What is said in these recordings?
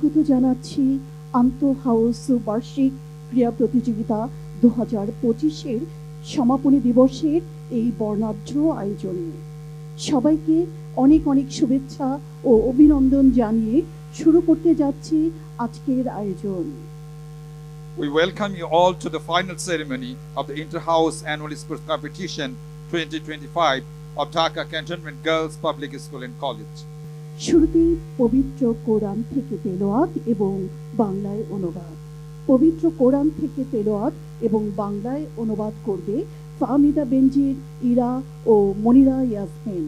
স্বাগত জানাচ্ছি আন্তঃ হাউস বার্ষিক ক্রীড়া প্রতিযোগিতা 2025-এর সমাপনী দিবসের এই বর্ণাঢ্য আয়োজনে। সবাইকে অনেক অনেক শুভেচ্ছা ও অভিনন্দন জানিয়ে শুরু করতে যাচ্ছি আজকের আয়োজন। We welcome you all to the final ceremony of the Inter-House Annual Sports Competition 2025 of Dhaka Cantonment Girls Public School and College. শুরুতেই পবিত্র কোরআন থেকে তেলাওয়াত এবং বাংলায় অনুবাদ। পবিত্র কোরআন থেকে তেলাওয়াত এবং বাংলায় অনুবাদ করবে ফাহমিদা বেনজির, ইরা ও Monira Yasmin.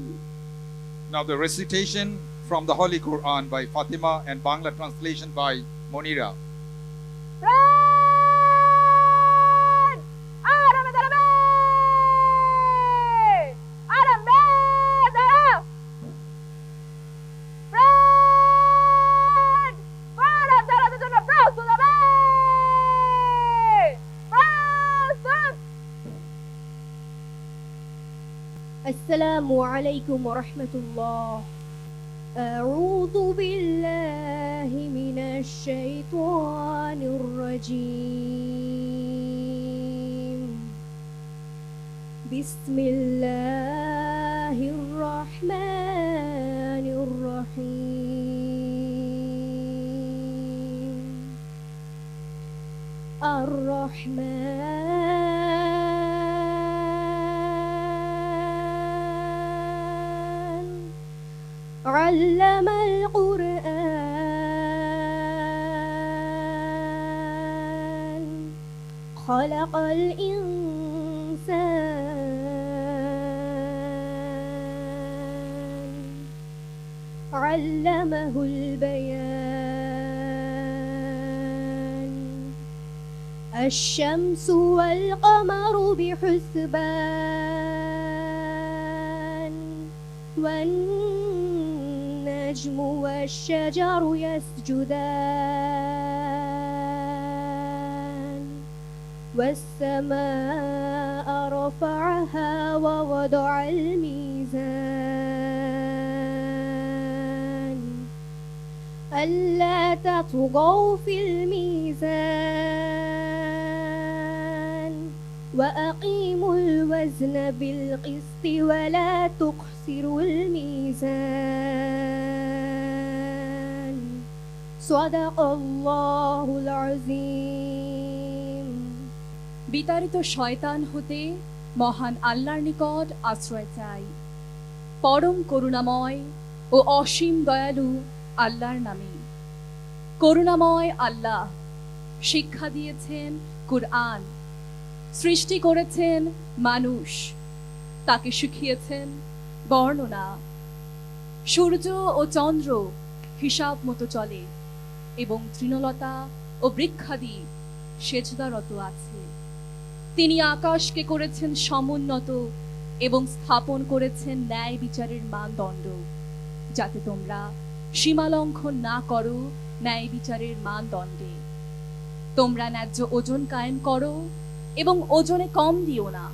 Now the recitation from the Holy Quran by Fatima and Bangla translation by Monira. السلام عليكم ورحمة الله. أعوذ بالله من الشيطان الرجيم. بسم الله الرحمن الرحيم. علم القرآن خلق الإنسان علمه البيان الشمس والقمر بحسبان والنجم والشجر يسجدان والسماء رفعها ووضع الميزان ألا تطغوا في الميزان وأقيموا الوزن بالقسط ولا تخسروا الميزان صدق الله العظيم. বিতাড়িত শয়তান হতে মহান আল্লাহর নিকট আশ্রয় চাই। পরম করুণাময় ও অসীম দয়ালু আল্লাহর নামে। করুণাময় আল্লাহ শিক্ষা দিয়েছেন কুরআন, সৃষ্টি করেছেন মানুষ, তাকে শিখিয়েছেন বর্ণনা। সূর্য ও চন্দ্র হিসাব মতো চলে এবং তৃণলতা ও বৃক্ষাদি সেজদারত আছে। তিনি আকাশকে করেছেন সমুন্নত এবং স্থাপন করেছেন ন্যায় বিচারের মানদণ্ড, যাতে তোমরা সীমালঙ্ঘন না করো ন্যায় বিচারের মানদণ্ডে। তোমরা ন্যায্য ওজন কায়েম করো এবং ওজনে কম দিও না।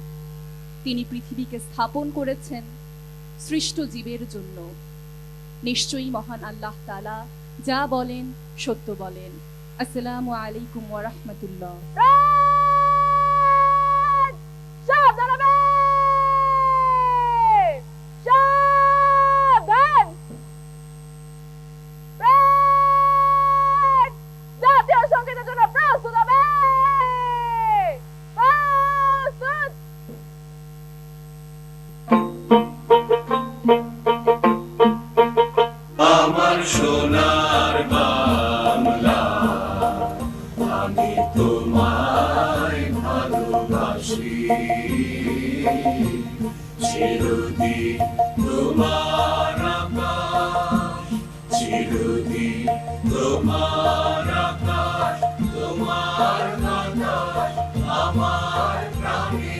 তিনি পৃথিবীকে স্থাপন করেছেন সৃষ্ট জীবের জন্য। নিশ্চয়ই মহান আল্লাহ তাআলা যা বলেন সত্য বলেন। আসসালামু আলাইকুম ওয়া রাহমাতুল্লাহ। আমার সোনার বাংলা, আমি তোমায় ভালোবাসি। চিরদিন তোমার আকাশ, চিরদিন তোমার আকাশ, তোমার বাতাস আমার প্রাণে,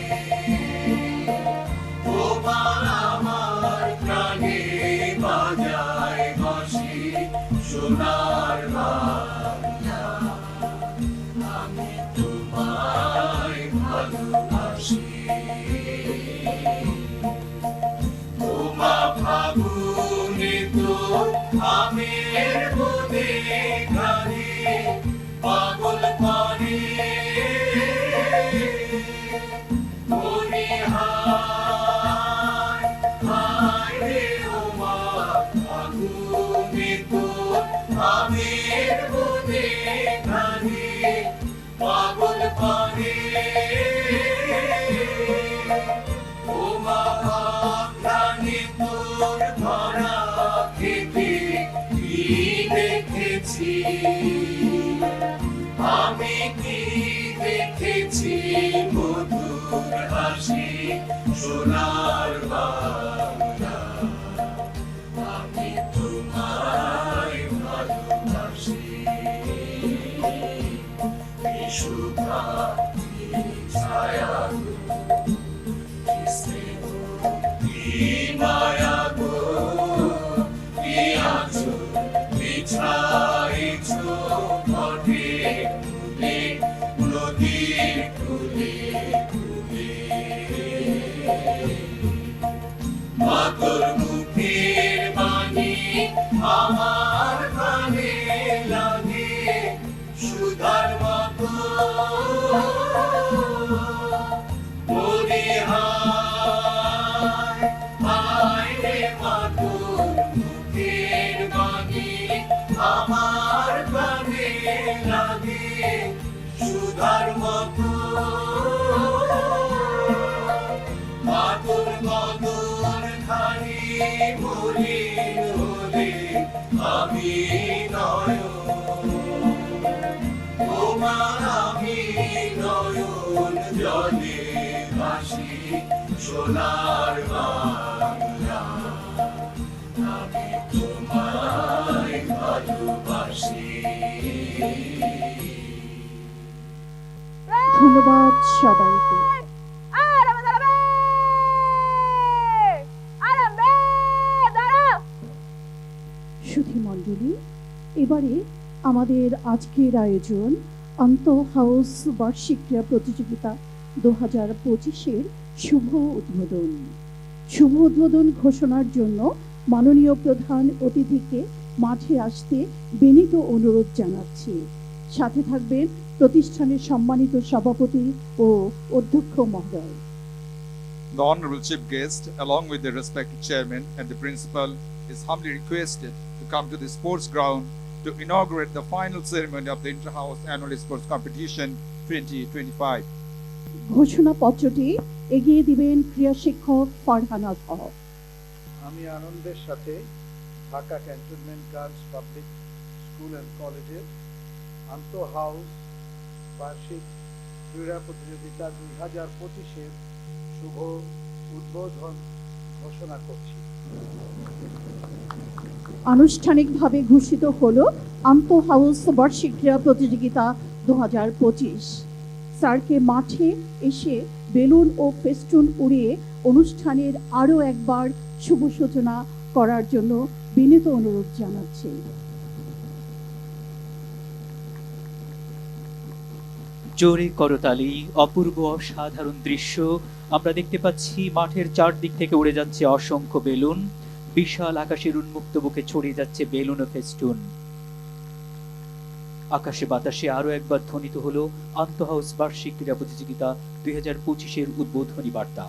তোমার আমার প্রাণে বাজায় বাঁশি। সোনার বাংলা, আমি তোমায় ভালোবাসি। তোমা ফাগুনে তো আমের বনে সুখাতি ছায়া গো কি স্নেহ কি মায়া গো কি আঁচল বিছাইছ ঘটে কুলে নদীর কুলে কুলে মা তোর মুখের বাণী আমার কানে লাগে সুধার মতো মরিহায় হায় রে মা তোর মুখের বাণী আমার কানে লাগে সুধার মতো মা তোর বদন খানি মলিন হলে আমি নয়ন তোমার আমি নয়ন জলে ভাসি সোনার বাংলা আমি তোমায় ভালোবাসি ধন্যবাদ সবাইকে। সুধীমণ্ডলী, এবারে আমাদের আজকের আয়োজন আন্ত হাউস বার্ষিক ক্রীড়া প্রতিযোগিতা 2025-এর শুভ উদ্বোধন। শুভ উদ্বোধন ঘোষণার জন্য মাননীয় প্রধান অতিথিকে মাঠে আসতে বিনীত অনুরোধ জানাচ্ছি। সাথে থাকবেন প্রতিষ্ঠানের সম্মানিত সভাপতি ও অধ্যক্ষ মহোদয়। The Honorable Chief Guest, along with the respected Chairman and the Principal, is humbly requested to come to the sports ground to inaugurate the final ceremony of the Inter-House Annual Sports Competition 2025. ঘোষণাপত্রটি এগিয়ে দিবেন ক্রীড়া শিক্ষক ফারহানা হক। আমি আনন্দের সাথে Dhaka cantonment girls public school and কলেজের আন্ত house বার্ষিক ক্রীড়া প্রতিযোগিতা 2025-এর শুভ উদ্বোধন ঘোষণা করছি। আনুষ্ঠানিকভাবে ঘোষিত হলো আন্ত হাউস বার্ষিক ক্রীড়া প্রতিযোগিতা 2025। স্যারকে মাঠে এসে বেলুন ও ফেস্টুন উড়িয়ে অনুষ্ঠানের আরও একবার শুভ সূচনা করার জন্য বিনীত অনুরোধ জানাচ্ছি। জোরে করতালি, অপূর্ব অসাধারণ দৃশ্য আমরা দেখতে পাচ্ছি। মাঠের চারদিক থেকে উড়ে যাচ্ছে অসংখ্য বেলুন, বিশাল আকাশের উন্মুক্ত বুকে ছড়িয়ে যাচ্ছে বেলুন ও ফেস্টুন। আকাশে বাতাসে আরো একবার ধ্বনিত হলো আন্ত হাউস বার্ষিক ক্রীড়া প্রতিযোগিতা 2025-এর উদ্বোধনী বার্তা।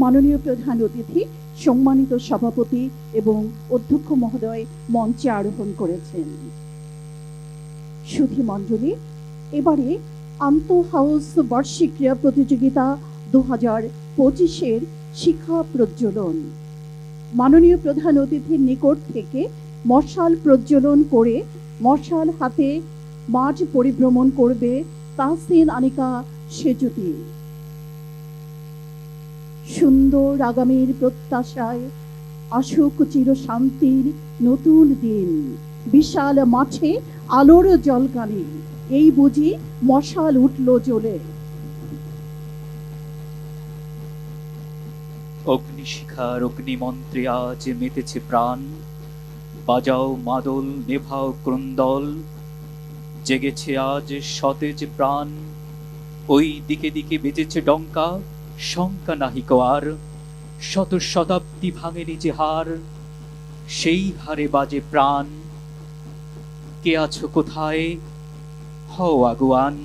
মাননীয় প্রধান অতিথি, সম্মানিত সভাপতি এবং অধ্যক্ষ মহোদয় মঞ্চে আরোহণ করেছেন। সুধীমণ্ডলী, এবারে আন্ত হাউস বার্ষিক ক্রীড়া প্রতিযোগিতা 2025-এর শিখা প্রজ্বলন। মাননীয় প্রধান অতিথির নিকট থেকে মশাল প্রজ্বলন করে মশাল হাতে মাঠ পরিভ্রমণ করবে তাহসিন আনিকা সেজুতি। সুন্দর আগামীর প্রত্যাশায় আসুক চির শান্তির নতুন দিন। বিশাল মাঠে আলোর জলকানি, এই বুঝি মশাল উঠল জ্বলে। অগ্নিশিখার অগ্নিমন্ত্রে আজ মেতেছে প্রাণ, বাজাও মাদল নেভাও ক্রন্দল, জেগেছে আজ সতেজ প্রাণ। ওই দিকে দিকে বেজেছে ডঙ্কা, শঙ্কা নাহিক আর, শত শতাব্দী ভাঙেনি যে হার, সেই হারে বাজে প্রাণ। কে আছো কোথায়, হও আগুয়ান,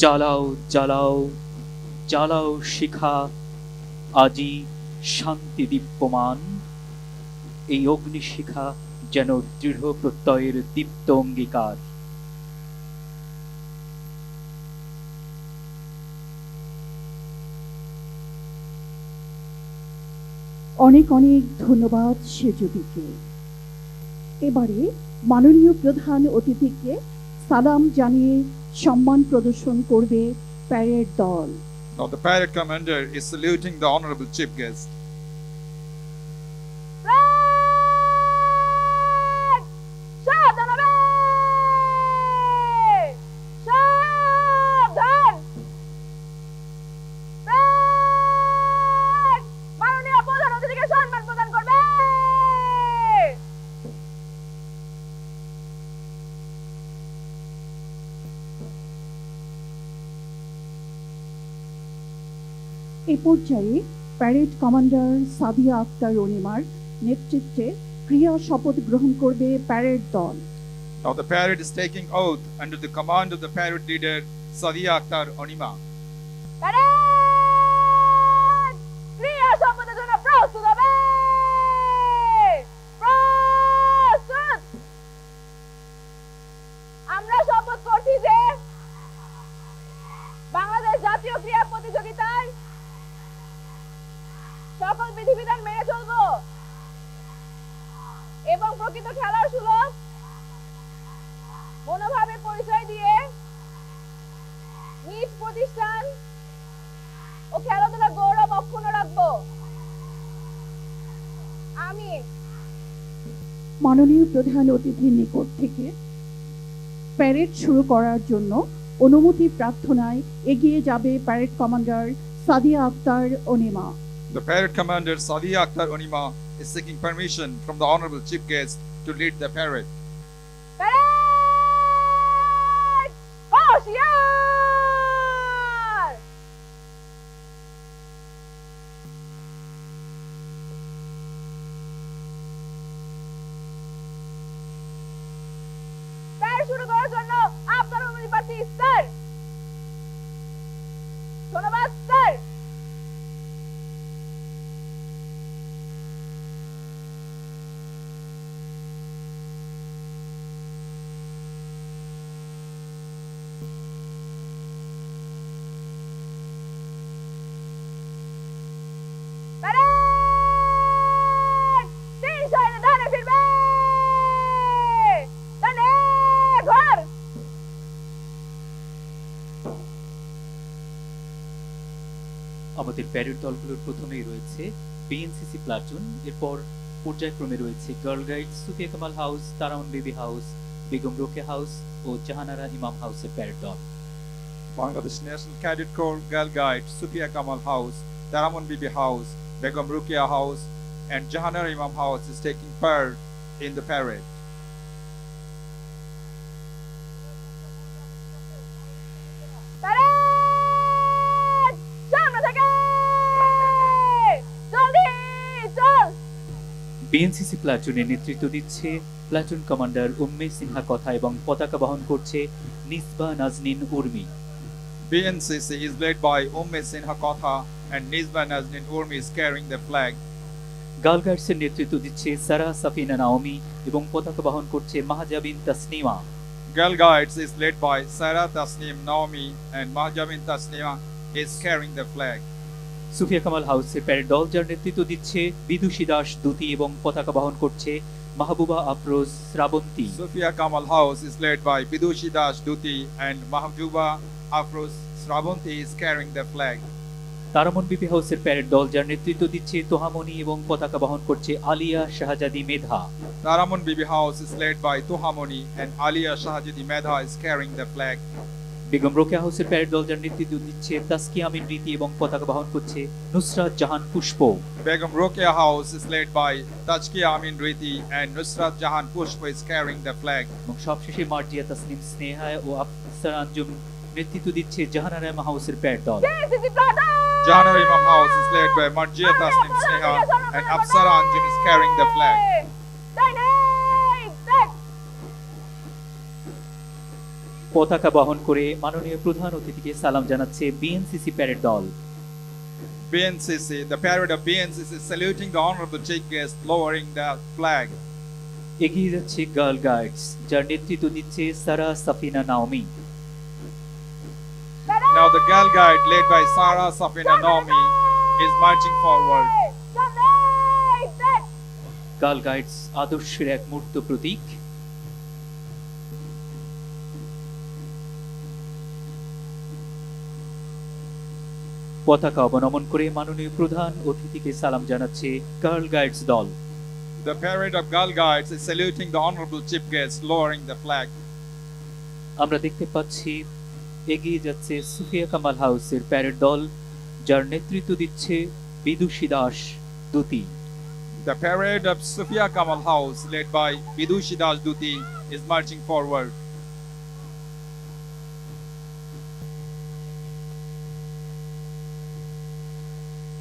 জ্বালাও জ্বালাও জ্বালাও শিখা, আজি শান্তি দীপ্যমান। এই অগ্নিশিখা যেন দৃঢ় প্রত্যয়ের দীপ্ত অঙ্গীকার। অনেক অনেক ধন্যবাদ সেজুদিকে। এবারে মাননীয় প্রধান অতিথিকে সালাম জানিয়ে সম্মান প্রদর্শন করবে প্যারেড দল। Now the parade commander is saluting the Honorable Chief Guest. Shut এ পর্যায়ে প্যারেড কমান্ডার সাদিয়া আক্তার অনিমার নেতৃত্বে ক্রিয়া শপথ গ্রহণ করবে প্যারেড দল। Now the parade is taking oath under the command of the parade leader Sadia Akhtar Onima. Parade ক্রিয়া শপথের জন্য প্রস্তুত হবে। প্রস্তুত। আমরা শপথ করছি যে বাংলাদেশ জাতীয় ক্রীড়া প্রতিযোগিতায় সকল বিধিবিধান মেনে চলব এবং প্রকৃত খেলার সুলভ মনোভাবের পরিচয় দিয়ে নিজ প্রতিষ্ঠান ও খেলাধুলার গৌরব অক্ষুণ্ণ রাখব। আমি মাননীয় প্রধান অতিথির নিকট থেকে প্যারেড শুরু করার জন্য অনুমতি প্রার্থনায় এগিয়ে যাবে parade commander Sadia Akter Anima. The parade commander Sadia Akhtar Onima is seeking permission from the honorable chief guest to lead the parade. Parade হুঁশিয়ার। প্যারেড শুরু করার জন্য আপনার অনুমতি পাচ্ছি স্যার। ধন্যবাদ স্যার। প্যারেড তিন সাইডে ডানে ফিরবে। ডানে ঘর। আমাদের প্যারেড দলগুলোর প্রথমেই রয়েছে বিএনসিসি প্লাটুন, এরপর পর্যায়ক্রমে রয়েছে girl guide Sufia Kamal house, Taramon বিবি হাউস, বেগম রোকেয়া হাউস ও জাহানারা ইমাম হাউসের প্যারেড দল। Bangladesh National Cadet Corps Girl Guide Sufia Kamal House, Taramon Bibi House, Begum Rukia House, and Jahanara Imam House is taking part in the parade. Parade সামনে থেকে জলদি চল। BNCC প্লাটুনের নেতৃত্ব দিচ্ছে platoon commander Umme Sinha কথা এবং পতাকা বহন করছে Nisba Nazneen Urmi. BNCC is led by Umme Sinha Kotha and Nizba Naznin Urmi is carrying the flag. Girl গাইডসের নেতৃত্ব দিচ্ছে সারা সাফিনা নাওমি এবং পতাকা বহন করছে Mahjabin Tasnima. Girl Guides is led by Sarah Tasnim Naomi and Mahjamin Tasnima is carrying the flag. Sufia Kamal হাউসের parade দল যার নেতৃত্ব দিচ্ছে বিদুষী দাস দুতি এবং পতাকা বহন করছে Mahbuba Afroz Srabanti. Sufia Kamal House is led by Bidushi Das Duti and Mahjuba Afroz Sravanti is carrying the flag. Taramon বিবি হাউসের প্যারেড দল যার নেতৃত্ব দিচ্ছে তোহামনি এবং পতাকা বহন করছে আলিয়া শাহজাদি মেধা। Taramon Bibi House is led by Tuhamoni and Alia Shahjidi Medha is carrying the flag. Begum Rokeya হাউসের প্যারেড দল যার নেতৃত্ব দিচ্ছে তাসকিয়া আমিন রীতি এবং পতাকা বহন করছে নুসরাত জাহান পুষ্প। Begum Rokeya House is led by Tajkia Amin Riti and Nusrat Jahan Pushpa is carrying the flag. এবং সবশেষে মার্জিয়া তাসনিম স্নেহা ও আফসার আঞ্জুম নেতৃত্ব দিচ্ছে জাহানারা ইমাম হাউসের প্যারেড দল। BNCC platoon Jahanara Imam House is led by Marjia Tasnim Sneha and Apsara Anjum is carrying the flag. ডাইনে দেখ। পতাকা বহন করে মাননীয় প্রধান অতিথিকে সালাম জানাচ্ছে বিএনসিসি প্যারেড দল। BNCC, the parade of BNCC is saluting the honorable chief guest, lowering the flag. এগিয়ে যাচ্ছে গার্ল গাইডস যার নেতৃত্ব দিচ্ছে Sara Safina Naomi. Now the girl guide led by Sarah Safina Naomi is marching forward. সামনে দেখ। Girl guides আদর্শের এক মূর্ত প্রতীক। পতাকা অবনমন করে মাননীয় প্রধান অতিথিকে সালাম জানাচ্ছে গার্ল গাইডস দল। The parade of girl guides is saluting the honorable chief guest, lowering the flag. আমরা দেখতে পাচ্ছি এগিয়ে যাচ্ছে সুফিয়া কামাল হাউসের প্যারেড দল যার নেতৃত্ব দিচ্ছে বিদুষী Das দুতি। The parade of Sufia Kamal House, led by Bidushi Das Duti, is marching forward.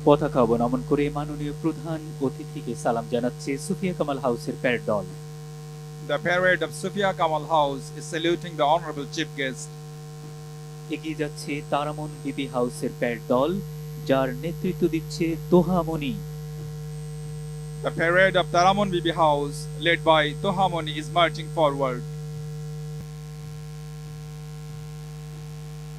পতাকা অবনমন করে মাননীয় প্রধান অতিথিকে সালাম জানাচ্ছে সুফিয়া কামাল হাউসের প্যারেড দল। The parade of Sufia Kamal House is saluting the honorable chief guest. এগিয়ে যাচ্ছে তারামন বিবি হাউসের প্যারেড দল, যার নেতৃত্ব দিচ্ছে তোহামণি। The parade of Taramon Bibi House, led by Tohamoni, is marching forward.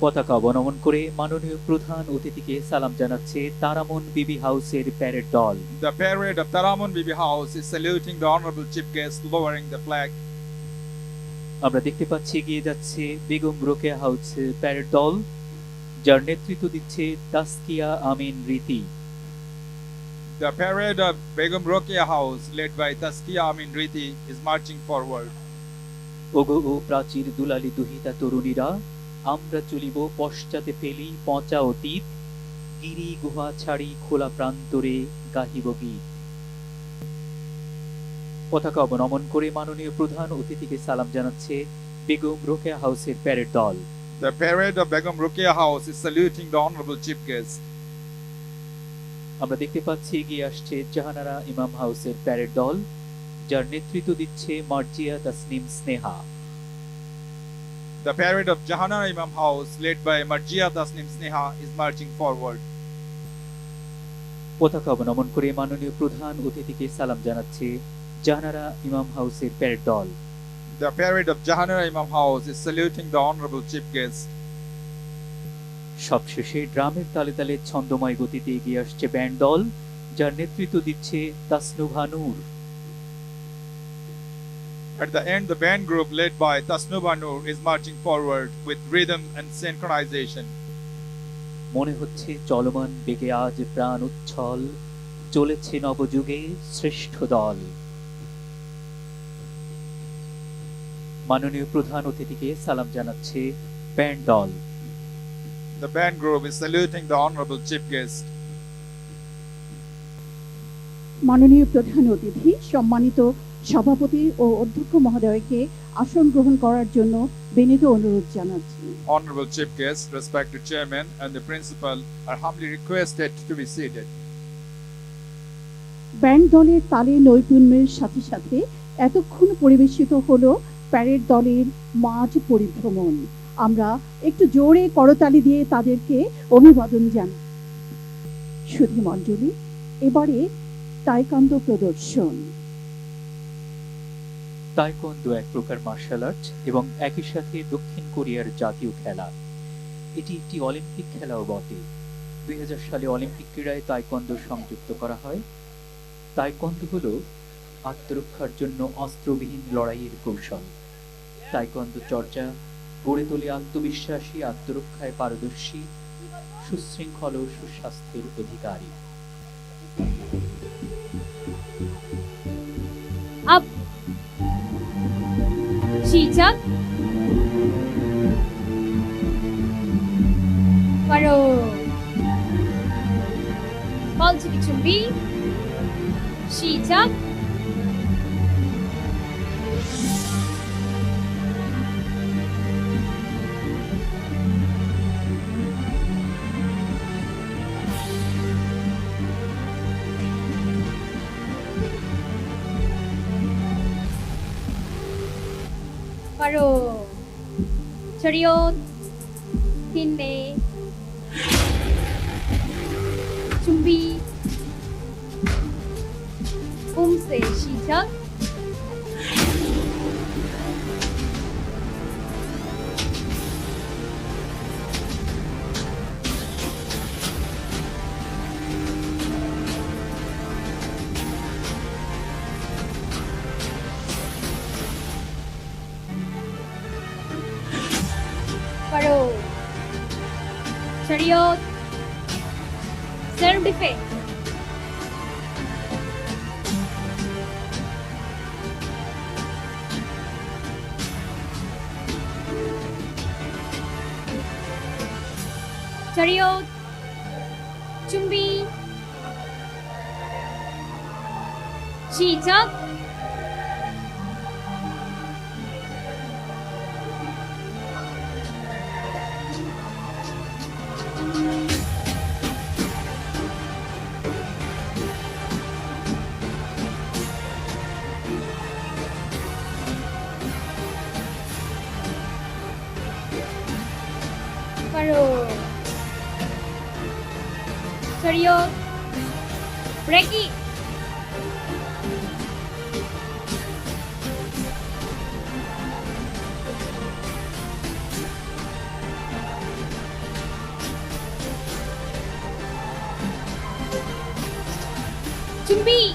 পতাকা অবনমন করে মাননীয় প্রধান অতিথিকে সালাম জানাচ্ছে তারামন বিবি হাউসের প্যারেড দল। The parade of Taramon Bibi House is saluting the honorable chief guest, lowering the flag. আমরা দেখতে পাচ্ছি এগিয়ে যাচ্ছে বেগম রোকেয়া হাউসের প্যারেড দল, যার নেতৃত্ব দিচ্ছে তাসকিয়া আমিন রীতি। The parade of Begum Rokia House, led by Taskia Amin Riti, is marching forward. ওগো ও প্রাচীর দুলালি দুহিতা তরুণীরা, আমরা চলিব পশ্চাতে ফেলি পচা অতীত, গিরি গুহা ছাড়ি খোলা প্রান্তরে গাহিব গীত। পতাকা অবনমন করে মাননীয় প্রধান অতিথিকে সালাম জানাচ্ছে বেগম রোকেয়া হাউসের প্যারেড দল। The parade of Begum Rokia House is saluting the honorable chief guest. আমরা দেখতে পাচ্ছি এগিয়ে আসছে জাহানারা ইমাম হাউসের প্যারেড দল, যার নেতৃত্ব দিচ্ছে Marjia Tasnim Sneha. The parade of Jahanara Imam House, led by Marjia Tasnim Sneha, is marching forward. পতাকা অবনমন করে মাননীয় প্রধান অতিথিকে সালাম জানাচ্ছে জাহানারা ইমাম হাউসের প্যারেড দল। The parade of Jahanara Imam House is saluting the honorable chief guest. সবশেষে ড্রামের তালে তালে ছন্দময় গতিতে এগিয়ে আসছে ব্যান্ড দল, যার নেতৃত্ব দিচ্ছে তাসনুভা নূর। At the end, the band group led by Tasnuba Noor is marching forward with rhythm and synchronization. মনে হচ্ছে চলমান বেগে আজ প্রাণ উচ্ছল, চলেছে নবযুগে শ্রেষ্ঠ দল। মাননীয় প্রধান অতিথিকে সালাম জানাচ্ছে ব্যান্ড দল। The band group is saluting the honorable chief guest. মাননীয় প্রধান অতিথি সম্মানিত সভাপতি ও অধ্যক্ষ মহোদয়কে আসন গ্রহণ করার জন্য বিনীত অনুরোধ জানাচ্ছি। Honorable chief guest, respected chairman and the principal are humbly requested to be seated. Band দলের তালে নৈপুণ্যের সাথে সাথে এতক্ষণ পরিবেশিত হলো প্যারেড দলের মাঝ পরিভ্রমণ। আমরা একটু জোরে করতালি দিয়ে তাদেরকে অভিবাদন জানাই। সুধী মণ্ডলী, এবারে তাইকোয়ান্দো প্রদর্শন। তাইকোয়ান্দো এক প্রকার মার্শাল আর্ট এবং একই সাথে দক্ষিণ কোরিয়ার জাতীয় খেলা। এটি একটি অলিম্পিক খেলাও বটে। 2000 সালে অলিম্পিক ক্রীড়ায় তাইকোয়ান্দো সংযুক্ত করা হয়। তাইকোয়ান্দো হলো আত্মরক্ষার জন্য অস্ত্রবিহীন লড়াইয়ের কৌশল। তাইকোয়ান্দো চর্চা গড়ে তোলে আত্মবিশ্বাসী, আত্মরক্ষায় পারদর্শী, সুশৃঙ্খল ও সুস্বাস্থ্যের অধিকারী। Up. 시작. 바로 펀치기 준비. 시작. 바로 저리요 딘네 준비 봄새 시작. 바로 저리요 self defense. 저리요 준비 시작. Parol. Chariot. Ready. 준비.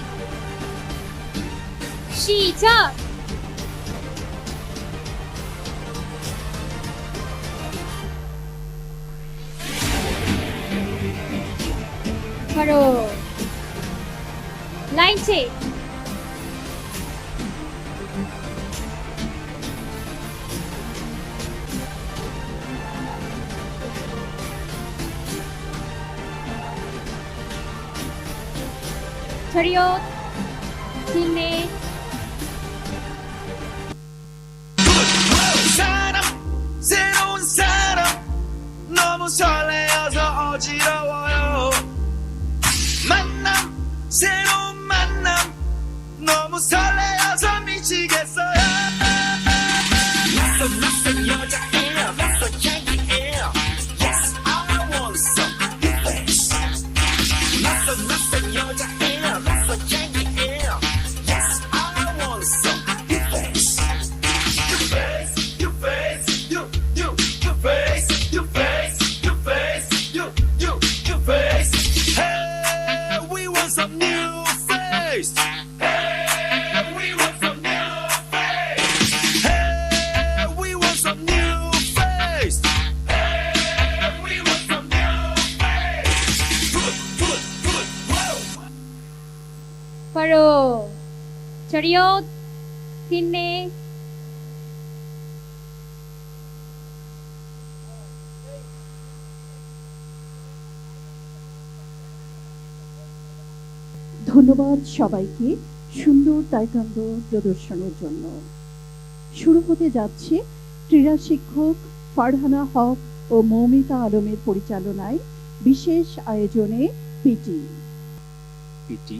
시작. 바로 라인 체크. 차리옷 뒷내 사람 새로운 사람 너무 설레어서 어지러워요 만남 새로운 만남 너무 설레어서 미치겠어요 낯선 여자예요 낯선 향기예요 Yes I want some new face 낯선 여자예요 낯선 향기예요 Yes I want some new face Your face your face your face your face your face your face Hey we want some new face Hey we want some new face Hey we want some new face Hey we want some new face Whoa 바로 차리옷 뒷내 ধন্যবাদ সবাইকে সুন্দর তাইকান্দো প্রদর্শনের জন্য। শুরু হতে যাচ্ছে ক্রীড়া শিক্ষক ফারহানা হক ও মৌমিতা আলমের পরিচালনায় বিশেষ আয়োজনে পিটি। পিটি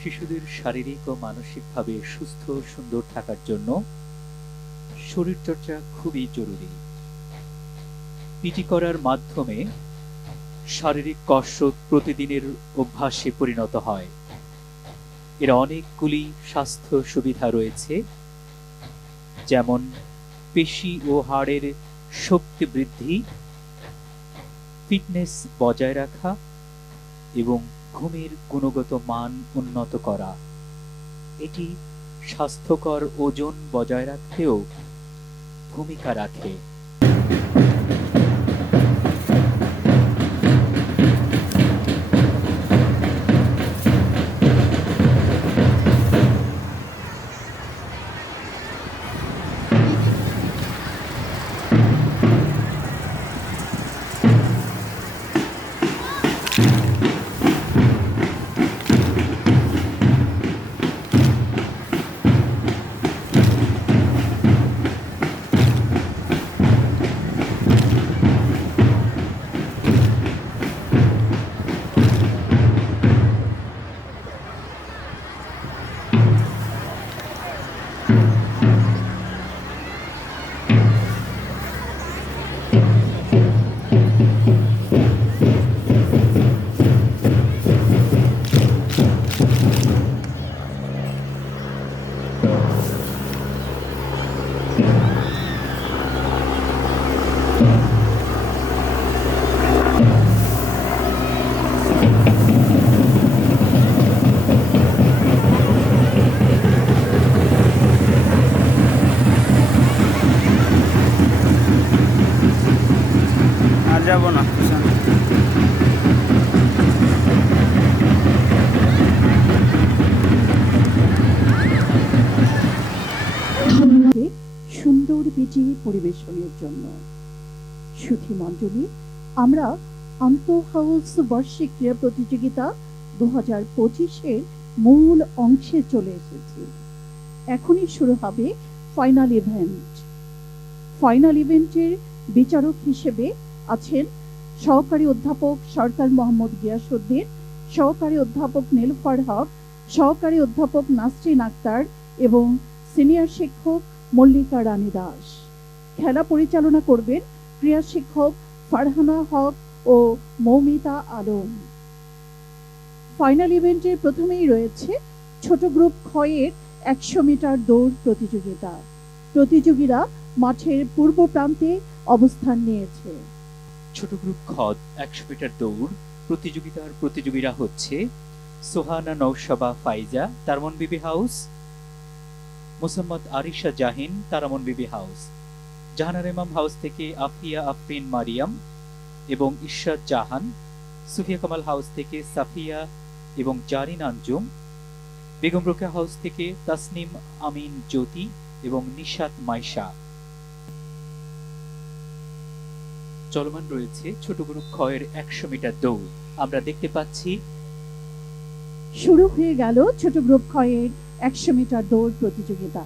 শিশুদের শারীরিক ও মানসিকভাবে সুস্থ ও সুন্দর থাকার জন্য শরীরচর্চা খুবই জরুরি। পিটি করার মাধ্যমে শারীরিক কসরত প্রতিদিনের অভ্যাসে পরিণত হয়। এর অনেকগুলি স্বাস্থ্য সুবিধা রয়েছে, যেমন পেশি ও হাড়ের শক্তি বৃদ্ধি, ফিটনেস বজায় রাখা এবং ঘুমের গুণগত মান উন্নত করা। এটি স্বাস্থ্যকর ওজন বজায় রাখতেও ভূমিকা রাখে। যাব না সুন্দর পিটি পরিবেশনের জন্য। সুধী মণ্ডলী, আমরা আন্তঃ হাউস বার্ষিক ক্রীড়া প্রতিযোগিতা 2025-এর মূল অংশে চলে এসেছি। এখনই শুরু হবে ফাইনাল ইভেন্ট। ফাইনাল ইভেন্টের বিচারক হিসেবে আছেন সহকারী অধ্যাপক সরকার মোহাম্মদ গিয়াসউদ্দিন, সহকারী অধ্যাপক নীলুফার হক, সহকারী অধ্যাপক নাসরিন আক্তার এবং সিনিয়র শিক্ষক মল্লিকা রানী দাস। খেলা পরিচালনা করবেন ক্রীড়া শিক্ষক ফারহানা হক ও মৌমিতা আলম। ফাইনাল ইভেন্টের প্রথমেই রয়েছে ছোট গ্রুপ ক্ষয়ের 100 মিটার দৌড় প্রতিযোগিতা। প্রতিযোগীরা মাঠের পূর্ব প্রান্তে অবস্থান নিয়েছে। ছোট গ্রুপ খ 100 মিটার দৌড় প্রতিযোগিতার প্রতিযোগীরা হচ্ছে সোহানা নৌশাবা ফাইজা, তারমন বিবি হাউস, মোসাম্মদ আরিশা জাহিন, তারামন বিবি হাউস, জাহানার ইমাম হাউস থেকে আফিয়া আফরিন মারিয়াম এবং ইশরাত জাহান, সুফিয়া কামাল হাউস থেকে সাফিয়া এবং জারিন আঞ্জুম, বেগম রোকেয়া হাউস থেকে তাসনিম আমিন জ্যোতি এবং নিশাত মাইশা। চলমান রয়েছে ছোট গ্রুপ ক্ষয়ের 100 মিটার দৌড়। আমরা দেখতে পাচ্ছি শুরু হয়ে গেল ছোট গ্রুপ ক্ষয়ের 100 মিটার দৌড় প্রতিযোগিতা।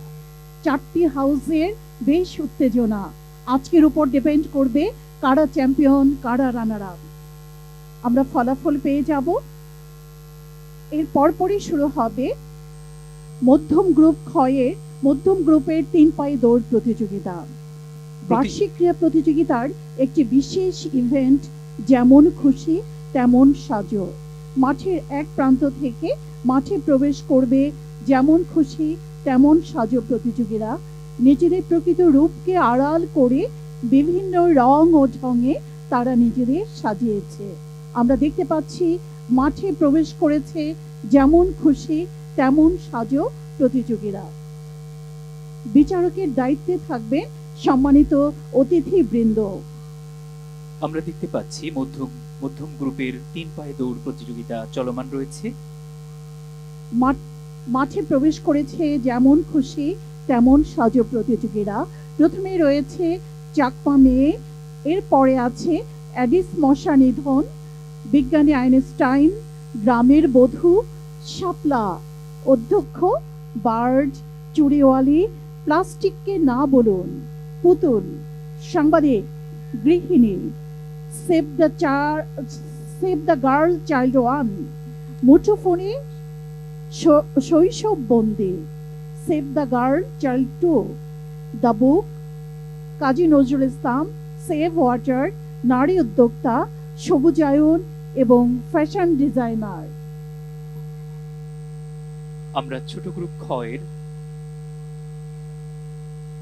4টি হাউসের বেশ উত্তেজনা। আজকের উপর ডিপেন্ড করবে কারা চ্যাম্পিয়ন, কারা রানার আপ। আমরা ফলাফল পেয়ে যাব। এর পরপরই শুরু হবে মধ্যম গ্রুপের 3 পায়ে দৌড় প্রতিযোগিতা। বার্ষিক ক্রীড়া প্রতিযোগিতার একটি বিশেষ ইভেন্ট, যেমন খুশি তেমন সাজো। মাঠের এক প্রান্ত থেকে মাঠে প্রবেশ করবে যেমন খুশি তেমন সাজো প্রতিযোগীরা। নিজেদের প্রকৃত রূপকে আড়াল করে বিভিন্ন রং ও ঢঙে তারা নিজেদের সাজিয়েছে। আমরা দেখতে পাচ্ছি মাঠে প্রবেশ করেছে যেমন খুশি তেমন সাজো প্রতিযোগীরা। বিচারকের দায়িত্বে থাকবে সম্মানিত অতিথিবৃন্দ। আমরা দেখতে পাচ্ছি মধ্যম গ্রুপের 3 পায়ে দৌড় প্রতিযোগিতা চলমান রয়েছে। মাঠে প্রবেশ করেছে যেমন খুশি তেমন সাজো প্রতিযোগীরা। প্রথমে রয়েছে চাকমা মেয়ে, এরপরে আছে অ্যাডিস মশা নিধন, বিজ্ঞানী আইনস্টাইন, গ্রামের বধূ, শাপলা, অধ্যক্ষ, বার্ড, চুড়িওয়ালি, প্লাস্টিককে না বলুন, পুতুল, সাংবাদিক, গৃহিণী, সেভ দ্য গার্ল চাইল্ড 1, মুঠোফোনে শৈশব বন্দী, save the girl child 2, the book, Kazi Nazrul Islam, save water, নারী উদ্যোক্তা, সবুজায়ন এবং ফ্যাশন ডিজাইনার। আমরা ছোট গ্রুপ ক্ষয়ের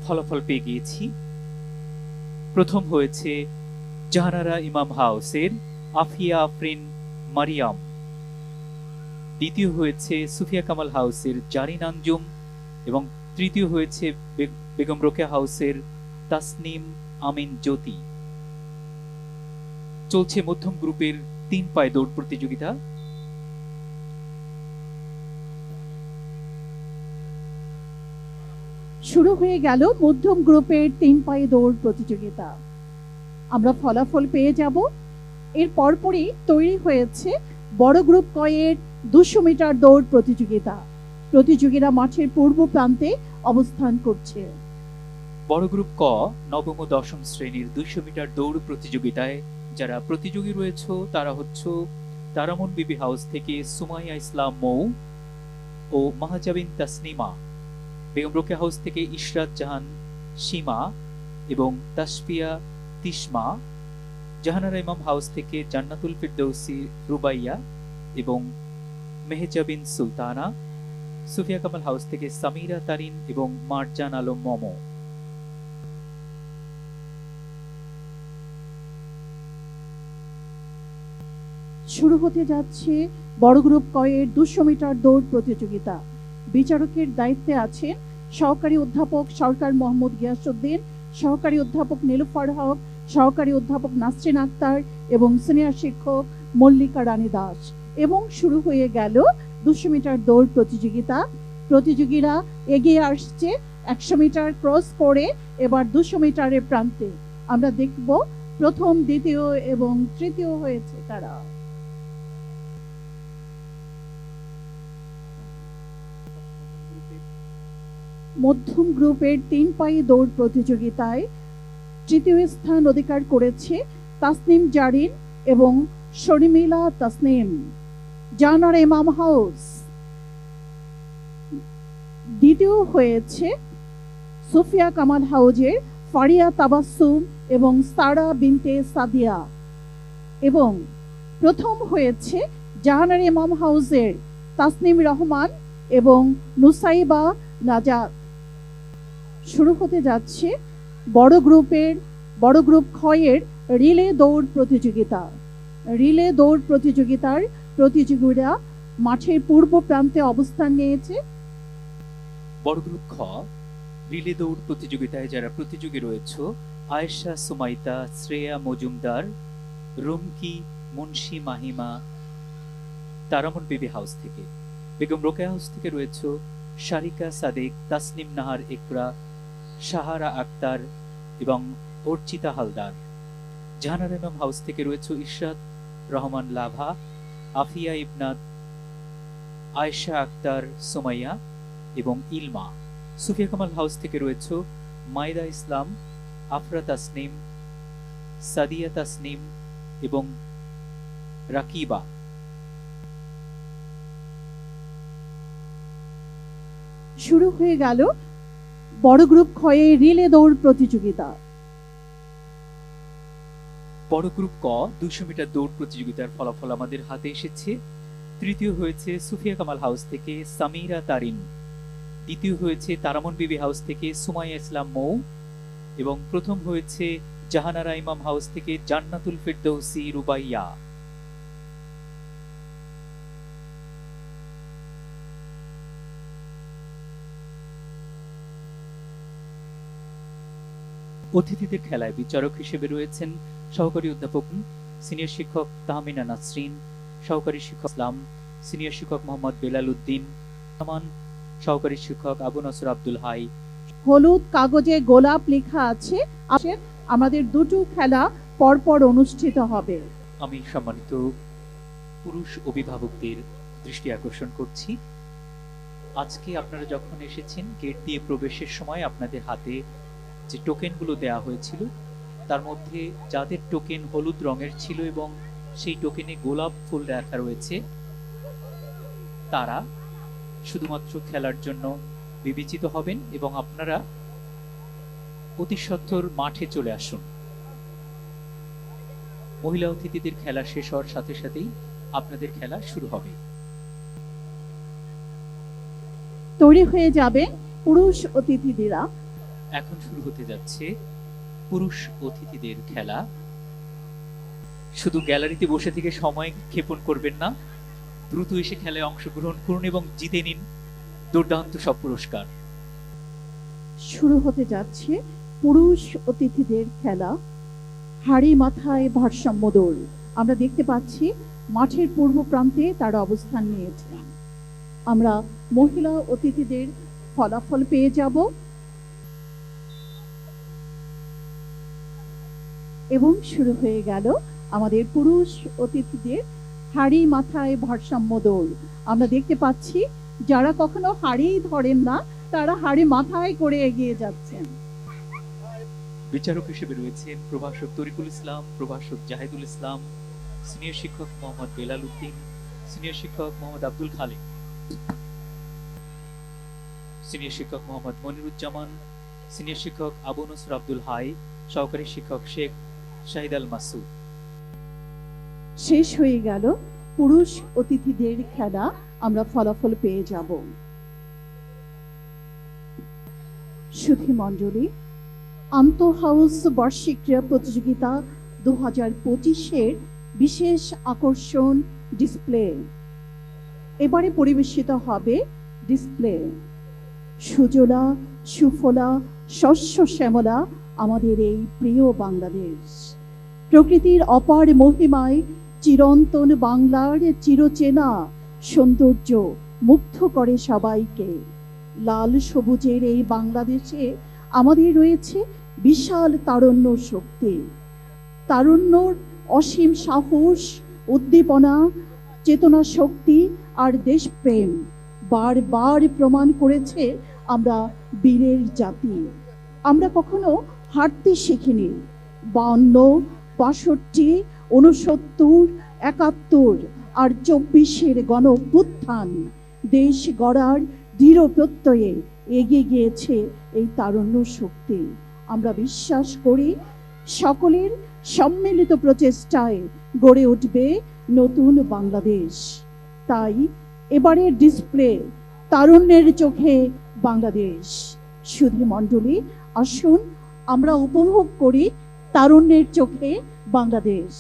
ফলাফল পেয়ে গিয়েছি। প্রথম হয়েছে জাহানারা ইমাম হাউসের আফিয়া আফরিন মারিয়াম, দ্বিতীয় হয়েছে সুফিয়া কামাল হাউসের জারিন আঞ্জুম এবং তৃতীয় হয়েছে বেগম রোকেয়া হাউসের তাসনিম আমিন জ্যোতি। চলছে মধ্যম গ্রুপের 3 পায়ে দৌড় প্রতিযোগিতা। শুরু হয়ে গেল মধ্যম গ্রুপের 3 পায়ে দৌড় প্রতিযোগিতা। আমরা ফলাফল পেয়ে যাব। এর পরপরই তৈরি হয়েছে বড় গ্রুপ কয়ের 200 মিটার দৌড় প্রতিযোগিতা। প্রতিযোগীরা মাঠের পূর্ব প্রান্তে অবস্থান করছে। বড় গ্রুপ ক নবম ও দশম শ্রেণীর 200 মিটার দৌড় প্রতিযোগিতায় যারা প্রতিযোগী রয়েছে তারা হচ্ছে তারামন বিবি হাউস থেকে সুমাইয়া ইসলাম মৌ ও মাহাজাবিন তাসনিমা, বেগম রোকেয়া হাউস থেকে ইশরাত জাহান সীমা এবং তাসফিয়া তিশমা, জাহানারা ইমাম হাউস থেকে জান্নাতুল ফিরদৌসি রুবাইয়া এবং মেহজাবিন সুলতানা, সুফিয়া কামাল হাউস থেকে সামিরা তারিন এবং মারজান আলম মমো। শুরু হতে যাচ্ছে বড় গ্রুপ কয়ের 200 মিটার দৌড় প্রতিযোগিতা। বিচারকের দায়িত্বে আছেন সহকারী অধ্যাপক সরকার মোহাম্মদ গিয়াসউদ্দিন, সহকারী অধ্যাপক নীলুফার হক, সহকারী অধ্যাপক নাসরিন আক্তার এবং সিনিয়র শিক্ষক মল্লিকা রানী দাস। এবং শুরু হয়ে গেল 200 মিটার দৌড় প্রতিযোগিতা। প্রতিযোগীরা এগিয়ে আসছে 100 মিটার ক্রস করে এবার 200 মিটারের প্রান্তে। আমরা দেখব প্রথম, দ্বিতীয় এবং তৃতীয় হয়েছে কারা। মধ্যম গ্রুপের 3 পায়ে দৌড় প্রতিযোগিতায় তৃতীয় স্থান অধিকার করেছে তাসনিম জারিন এবং শর্মিলা তাসনিম, জাহানারা ইমাম হাউস। দ্বিতীয় হয়েছে সুফিয়া কামাল হাউজের ফারিয়া তাবাসসুম এবং সারা বিনতে সাদিয়া। এবং প্রথম হয়েছে জাহানারা ইমাম হাউসের তাসনিম রহমান এবং নুসাইবা নাজাত। শুরু হতে যাচ্ছে বড় গ্রুপ ক্ষয়ের রিলে দৌড় প্রতিযোগিতা। রিলে দৌড় প্রতিযোগিতার প্রতিযোগীরা মাঠের পূর্ব প্রান্তে অবস্থান নিয়েছে। বড় গ্রুপ খ রিলে দৌড় প্রতিযোগিতায় যারা প্রতিযোগী রয়েছে আয়েশা সুমাইতা, শ্রেয়া মজুমদার, রুমকি, মুন্সি মাহিমা তারামন বেবি হাউস থেকে, বেগম রোকেয়া হাউস থেকে রয়েছে শারিকা সাদেক, তাসনিম নাহার ইকরা, সাহারা আক্তার এবং অর্চিতা হালদার। জাহানারা ইমাম হাউস থেকে রয়েছে ইশরাত রহমান লাভা, আফিয়া ইবনাত, আয়েশা আক্তার, সুমাইয়া এবং ইলমা। সুফিয়া কামাল হাউস থেকে রয়েছে মাইদা ইসলাম, আফরা তাসনিম, সাদিয়া তাসনিম এবং রাকিবা। শুরু হয়ে গেল বড় গ্রুপ ক্ষয়ে রিলে দৌড় প্রতিযোগিতা। বড় গ্রুপ ক 200 মিটার দৌড় প্রতিযোগিতার ফলাফল আমাদের হাতে এসেছে। তৃতীয় হয়েছে সুফিয়া কামাল হাউস থেকে সামিরা তারিন, দ্বিতীয় হয়েছে তারামন বিবি হাউস থেকে সুমাইয়া ইসলাম মৌ এবং প্রথম হয়েছে জাহানারা ইমাম হাউস থেকে জান্নাতুল ফিরদৌসি রুবাইয়া। অতিথিদের খেলায় বিচারক হিসেবে রয়েছেন সহকারী অধ্যাপক সিনিয়র শিক্ষক তাহমিনা নাসরিন, সহকারী শিক্ষক ইসলাম, সিনিয়র শিক্ষক মোহাম্মদ বেলাল উদ্দিন, সহকারী শিক্ষক আবু নসর আব্দুল হাই। হলুদ কাগজে গোলাপ লেখা আছে। আমাদের দুটো খেলা পরপর অনুষ্ঠিত হবে। আমি সম্মানিত পুরুষ অভিভাবকদের দৃষ্টি আকর্ষণ করছি, আজকে আপনারা যখন এসেছেন গেট দিয়ে প্রবেশের সময় আপনাদের হাতে যে টোকেনগুলো দেয়া হয়েছিল তার মধ্যে যাদের টোকেন হলুদ রঙের ছিল এবং সেই টোকেনে গোলাপ ফুল রাখা রয়েছে তারা শুধুমাত্র খেলার জন্য বিবেচিত হবেন এবং আপনারা অতি সত্বর মাঠে চলে আসুন। মহিলা অতিথিদের খেলা শেষ হওয়ার সাথে সাথেই আপনাদের খেলা শুরু হবে। তৈরি হয়ে যাবে পুরুষ অতিথিরা। এখন শুরু হতে যাচ্ছে পুরুষ অতিথিদের খেলা। শুধু গ্যালারিতে বসে থেকে সময় ক্ষেপণ করবেন না, দ্রুত এসে খেলায় অংশগ্রহণ করুন এবং জিতে নিন দুর্দান্ত সব পুরস্কার। শুরু হতে যাচ্ছে পুরুষ অতিথিদের খেলা, হাড়ি মাথায় ভারসাম্য দৌড়। আমরা দেখতে পাচ্ছি মাঠের পূর্ব প্রান্তে তারা অবস্থান নিয়েছে। আমরা মহিলা অতিথিদের ফলাফল পেয়ে যাব এবং শুরু হয়ে গেল আমাদের পুরুষ অতিথিদের হাড়ি মাথায় ভারসাম্য দৌড়। আমরা দেখতে পাচ্ছি যারা কখনো হাড়ি ধরেন না তারা হাড়ি মাথায় করে এগিয়ে যাচ্ছেন। বিচারক হিসেবে রয়েছেন প্রভাষক তরিকুল ইসলাম, প্রভাষক জাহিদুল ইসলাম, সিনিয়র শিক্ষক মোহাম্মদ বেলাল উদ্দিন, সিনিয়র শিক্ষক মোহাম্মদ আব্দুল খালেক, সিনিয়র শিক্ষক মোহাম্মদ মনিরুজ্জামান, সিনিয়র শিক্ষক আবু নসর আব্দুল হাই, সহকারী শিক্ষক শেখ শাহিদ আল মাসুদ। শেষ হয়ে গেল পুরুষ অতিথিদের খেলা। আমরা ফলাফল পেয়ে যাব। সুধী মণ্ডলী, আন্তঃ হাউস বার্ষিক ক্রীড়া প্রতিযোগিতা 2025-এর বিশেষ আকর্ষণ ডিসপ্লে। এবারে পরিবেশিত হবে ডিসপ্লে। সুজলা সুফলা শস্য শ্যামলা আমাদের এই প্রিয় বাংলাদেশ, প্রকৃতির অপার মহিমায় চিরন্তন বাংলার চিরচেনা সৌন্দর্য মুগ্ধ করে সবাইকে। লাল সবুজের এই বাংলাদেশে আমাদের রয়েছে বিশাল তারুণ্য শক্তি, তারুণ্যর অসীম সাহস, উদ্দীপনা, চেতনা শক্তি আর দেশপ্রেম বারবার প্রমাণ করেছে আমরা বীরের জাতি। আমরা কখনো হারতে শিখিনি। 52, 62, 69, 71 আর 24-এর গণ অভ্যুত্থান দেশ গড়ার দৃঢ় প্রত্যয়ে এগিয়ে গিয়েছে এই তারুণ্য শক্তি। আমরা বিশ্বাস করি সকলের সম্মিলিত প্রচেষ্টায় গড়ে উঠবে নতুন বাংলাদেশ। তাই এবারের ডিসপ্লে তারুণ্যের চোখে বাংলাদেশ। সুধী মণ্ডলী, আসুন আমরা উপভোগ করি তারুণ্যের চোখে বাংলাদেশ।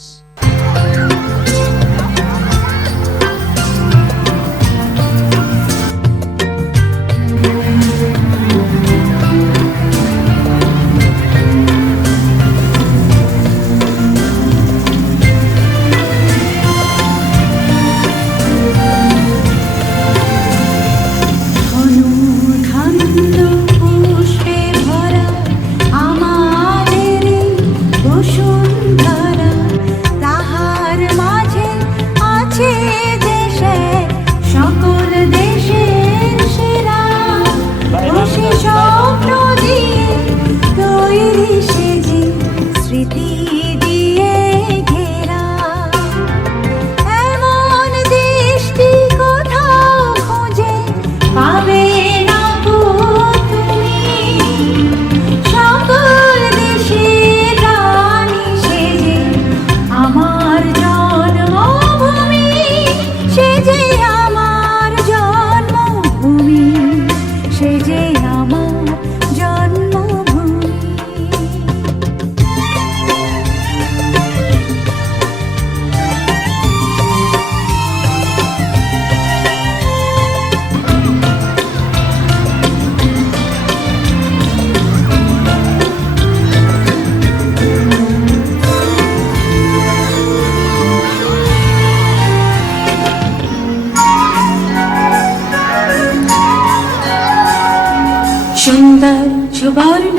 সুন্দর সুবর্ণ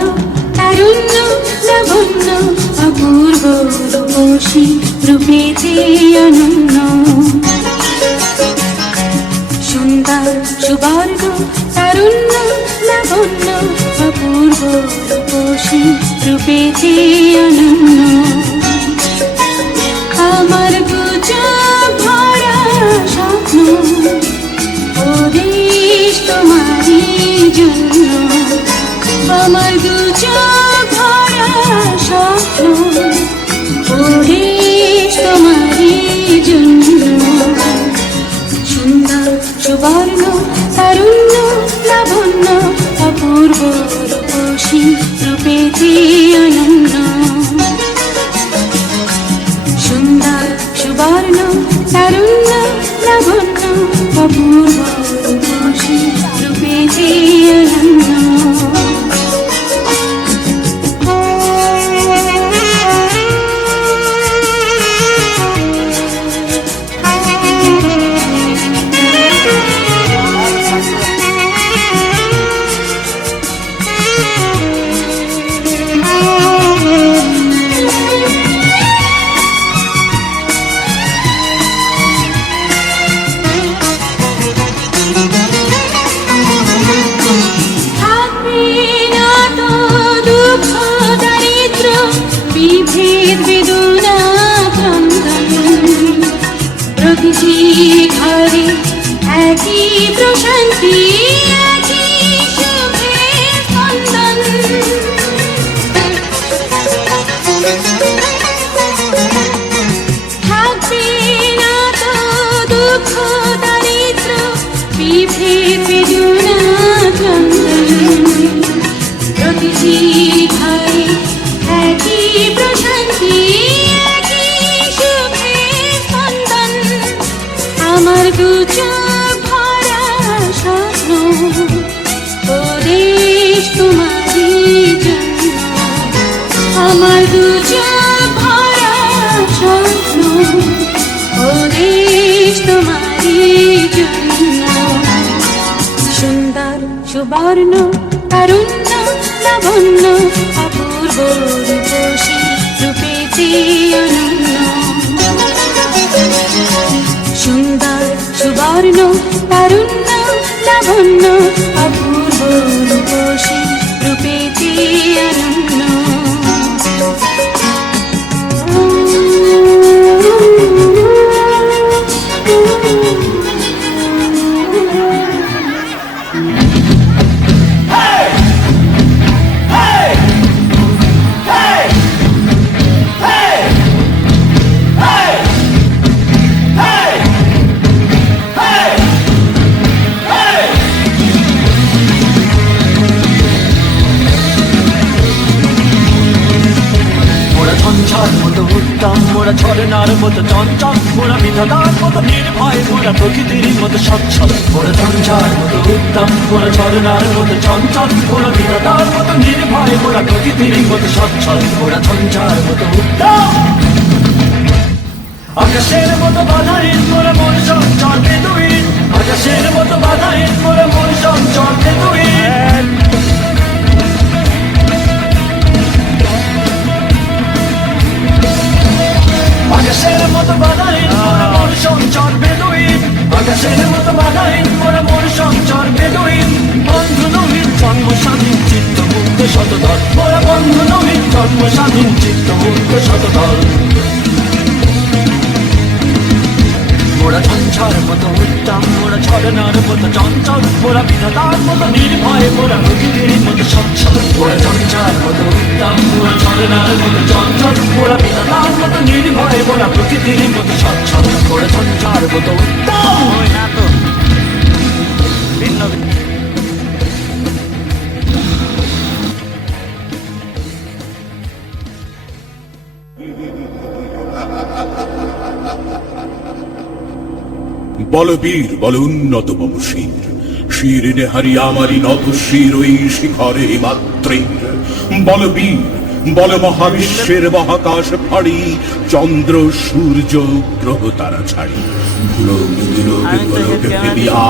তারুণ্য লাবণ্য অপূর্ব রূপসী রূপেতে অনন্য। সুন্দর সুবর্ণ তারুণ্য লাবণ্য অপূর্ব রূপসী রূপেতে অনন্য। আমার গুজব ভরা স্বপ্ন ওদেশ তোমারই জন্য। আমার গুজব ভরা স্বপ্ন ওদেশ তোমারই জন্য। সুন্দর সুবর্ণ তারুণ্য লাবণ্য অপূর্ব রূপসী রূপেতে অনন্য। সুন্দর সুবর্ণ তারুণ্য লাবণ্য অপূর্ব রূপসী রূপেতে অনন্য। বিভেদ বেদনা ক্রন্দন প্রতিটি ঘরে একই প্রশান্তি একই সুখের স্পন্দন। থাকবে না তো দুঃখ দারিদ্র বিভেদ বেদনা ক্রন্দন প্রতিটি ঘরে একই প্রশান্তি একই সুখের স্পন্দন। আমার গুজব ভরা স্বপ্ন ওদেশ তোমারই জন্য। আমার গুজব ভরা স্বপ্ন ওদেশ তোমারই জন্য। সুন্দর সুবর্ণ তারুণ্য লাবণ্য অপূর্ব রূপসী রূপেতে অনন্য। সুন্দর সুবর্ণ তারুণ্য লাবণ্য অপূর্ব রূপসী রূপেতে অনন্য। ঝঞ্ঝার মতো উত্তম, মোরা ঝরনার মতো চঞ্চল, মোরা বিধাতার মতো নির্ভয়, মোরা প্রকৃতির মতো সচ্ছল। মোরা ঝঞ্ঝার মতো উত্তম, মোরা ঝরনার মতো চঞ্চল, মোরা বিধাতার মতো নির্ভয়, মোরা প্রকৃতির মতো সচ্ছল। মোরা ঝঞ্ঝার মতো উত্তম, আকাশের মতো বাধাহীন, মোরা মন চঞ্চল বেদুইন। আকাশের মতো বাধাহীন, মোরা মন চঞ্চল বেদুইন। আকাশের মতো বাধাহীন, মোরা মন চঞ্চল বেদুইন। আকাশের মতো বাধাহীন, মোরা মন চঞ্চল বেদুইন। বন্ধু নবীন জন্ম স্বাধীন, চিত্ত মুক্ত শতদল। মোরা বন্ধু নবীন জন্ম স্বাধীন, চিত্ত মুক্ত শতদল। মোরা ঝঞ্ঝার মতো উত্তম, মোরা ঝরনার মতো চঞ্চল, মোরা বিধাতার মতো নির্ভয়, মোরা প্রকৃতির মতো সচ্ছল। মোরা ঝঞ্ঝার মতো উত্তম, মোরা ঝরনার মতো চঞ্চল, মোরা বিধাতার মতো নির্ভয়, মোরা প্রকৃতির মতো সচ্ছল। মোরা ঝঞ্ঝার মতো উত্তম। ওই না তো ভিন্ন ভিন্ন। বলবীর বল উন্নত মম শির, শিরে হারি আমারি নত শির ওই শিখরে মাত্রের। বলবীর বল মহাবিশ্বের মহাকাশ ফাড়ি, চন্দ্র সূর্য গ্রহ তারা ছাড়ি। দিয়া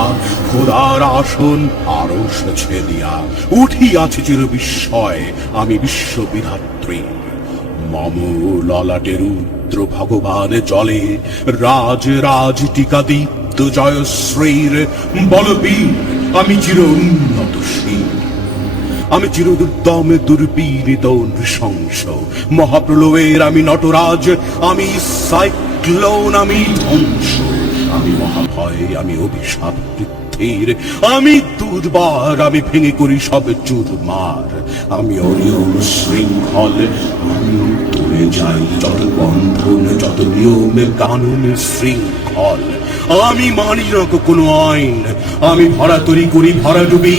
খোদার আসন আরশ ছেদিয়া, উঠিয়াছে চির বিস্ময় আমি বিশ্ববিধাত্রী। মম ললাটে রুদ্র ভগবান জলে, রাজ রাজ টিকা দীপ্ত জয়শ্রীর। বলবীর আমি চির উন্নত শির, আমি চির দুর্দম দুর্বীরিত নৃশংস। মহাপ্রলয়ের আমি নটরাজ, আমি সাইক্লোন, আমি ধ্বংস। আমি মহাভয়, আমি অভিশাপ পৃথ্বীর, আমি দুর্বার, আমি ভেঙে করি সব চুরমার। আমি অনিয়ম শৃঙ্খল, আমি তুলে যাই যত বন্ধন, যত নিয়মে কানুন শৃঙ্খল। আমি মানি না কোনো আইন, আমি ভরা তরি করি ভরা ডুবি।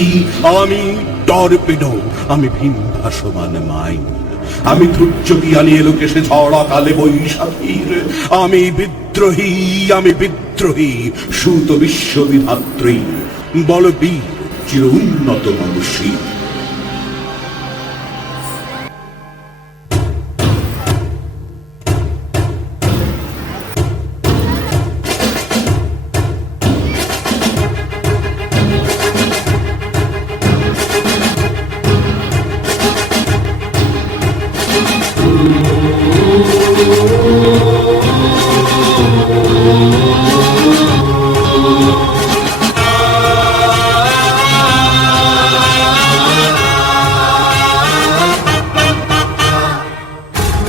আমি টর্পেডো, আমি ভীম ভাসমান মাইন। আমি ধৈর্যকি আনিয়ে লোকেশে ঝড়া কালে বৈশাখীর। আমি বিদ্রোহী, আমি বিদ্রোহী সুত বিশ্ববিধাত্রী। বলবীর চির উন্নত মানুষী।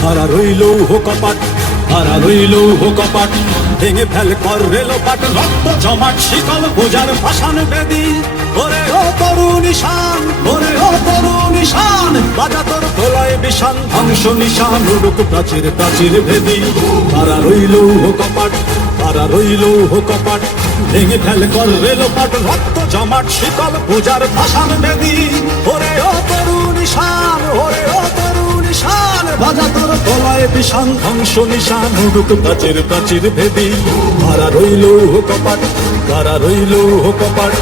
হারা রইল কপাট, হারা রইল কপাট, ভেঙে ফেল কর রেল পাট। রক্ত জমাট শিকল পূজার ভাষান বেদি। ওরে ও তরুণ ঈশান, ওরে ও তরুণ ঈশান, বাজা তোর প্রলয় বিষান, ধ্বংস নিশান উড়ুক প্রাচীর প্রাচীর ভেদি। হারা রইল কপাট, হারা রইল কপাট, ভেঙে ফেল কর রেল পাট। রক্ত জমাট শিকল পূজার ভাষান বেদি। ওরে ও তরুণ ঈশান, ওরে ও তরুণ ঈশান, বাজা তোর প্রলয় বিষান, ধ্বংস নিশান উড়ুক প্রাচীর প্রাচীর ভেদি। হারা রইল কপাট, হারা রইল কপাট।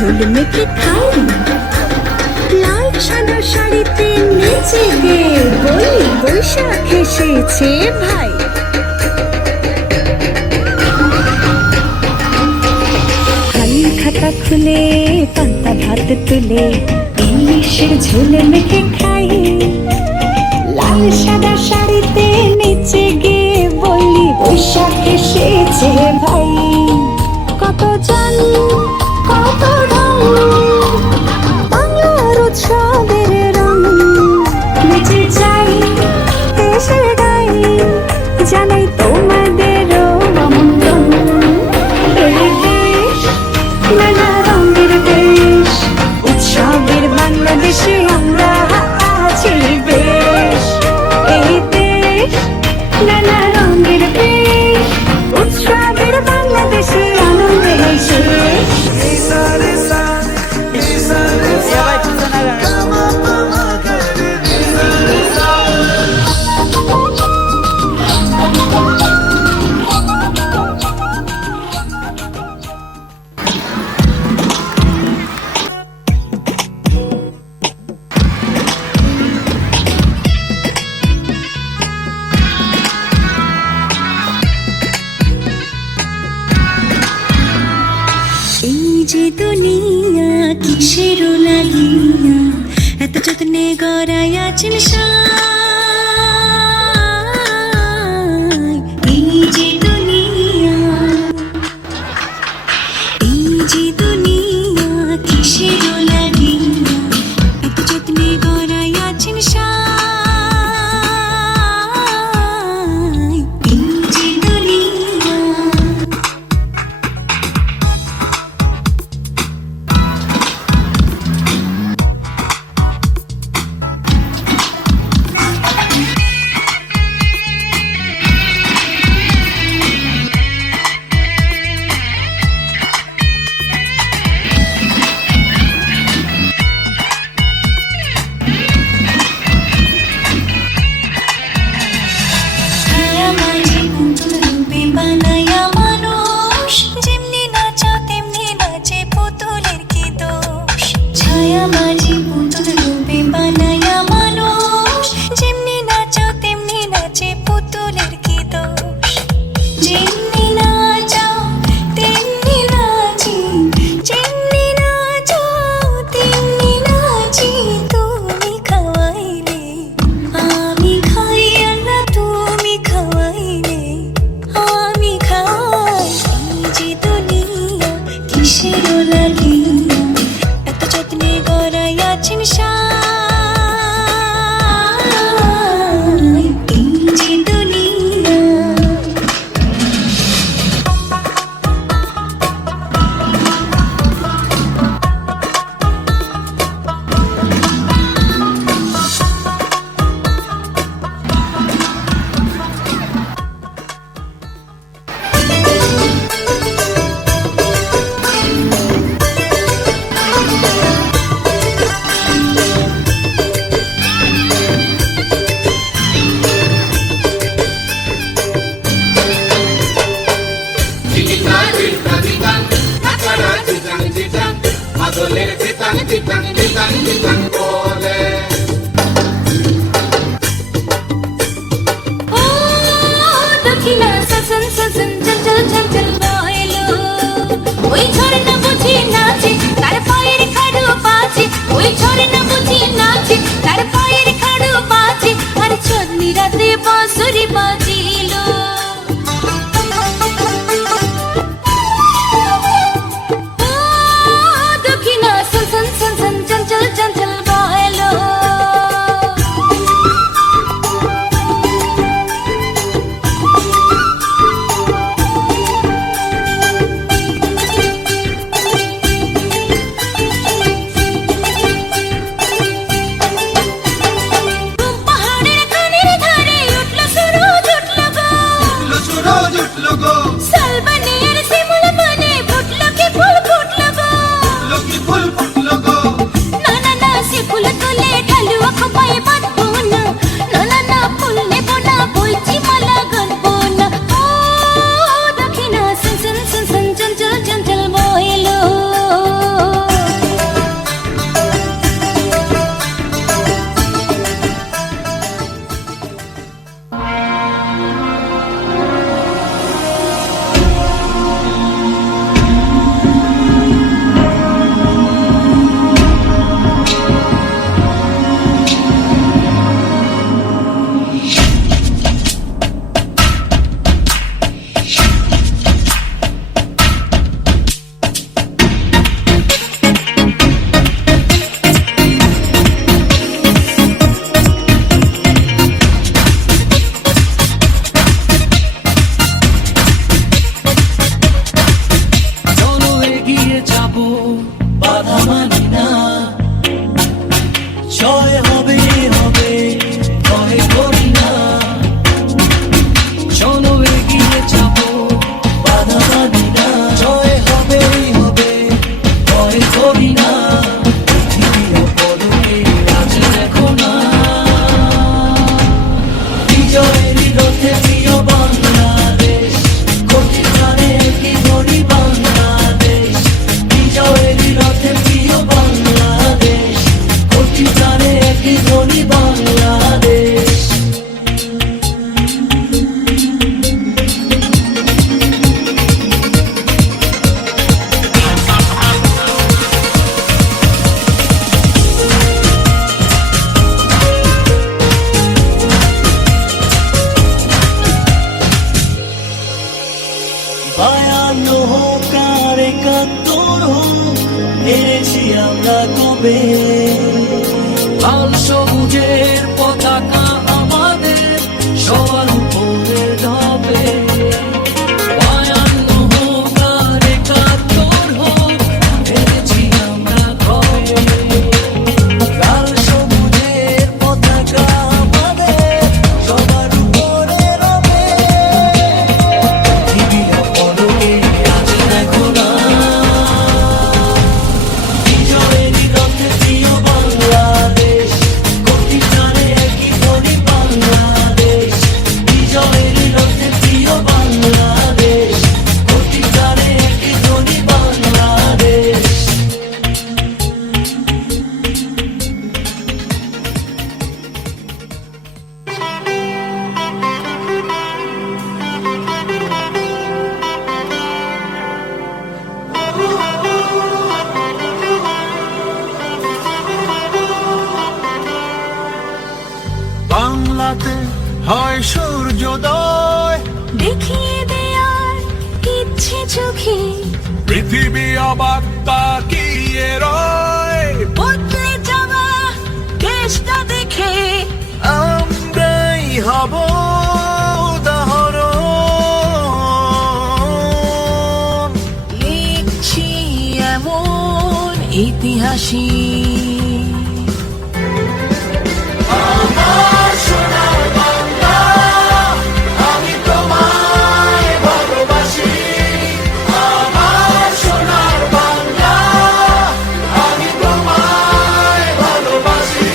ঝোল মেখে খাই লাল সাদা শাড়িতে নেচে গে বলি বৈশাখ এসেছে ভাই খালি খাতা খুলে পান্তা ভাত তুলে ইলিশের ঝোল মেখে খাই লাল সাদা শাড়িতে নেচে গে বলি বৈশাখ এসেছে ভাই কত জন কত রং বাংলার উৎসবের রং নেচে যাই দেশে গাই জানাই তোমাদেরও আমন্ত্রণ এই দেশ নানা রঙের দেশ উৎসবের বাংলাদেশে আমরা আছি বেশ এই দেশ নানা রঙের দেশ উৎসবের বাংলাদেশে আনন্দের শেষ এই যে দুনিয়া কিসের লাগিয়া এত যত্নে গড়াই আছেন এই যে দুনিয়া কিসের লাগিয়া এত যত্নে গড়াই আছেন এই যে দুনিয়া একই ধ্বনি বাংলাদেশ। বায়ান্ন হোক আর ৭১ হোক, হেরেছি আমরা কবে। লাল সবুজের পতাকা আমাদের সবার উপরে ঢাবে। বায়ান্ন হোক আর ৭১ হোক, হেরেছি আমরা কবে। লাল সবুজের পতাকা আমাদের সবার উপরে রবে। পৃথিবীর পলকে আজ দেখো না, বিজয়েরই রথে প্রিয় বাংলাদেশ। কোটি প্রাণে একই ধ্বনি বাংলাদেশ। বিজয়েরই রথে প্রিয় বাংলাদেশ। কোটি প্রাণে একই ধ্বনি বাংলাদেশ। বাংলাতে হয় সূর্যোদয়, দেখিয়ে দেয়ার ইচ্ছে চোখে, পৃথিবী অবাক তাকিয়ে রয়। বদলে যাওয়া দেশটা দেখে আমরাই হব উদাহরণ। লিখছি এমন ইতিহাসই। আমার সোনার বাংলা, আমি তোমায় ভালোবাসি। আমার সোনার বাংলা, আমি তোমায় ভালোবাসি।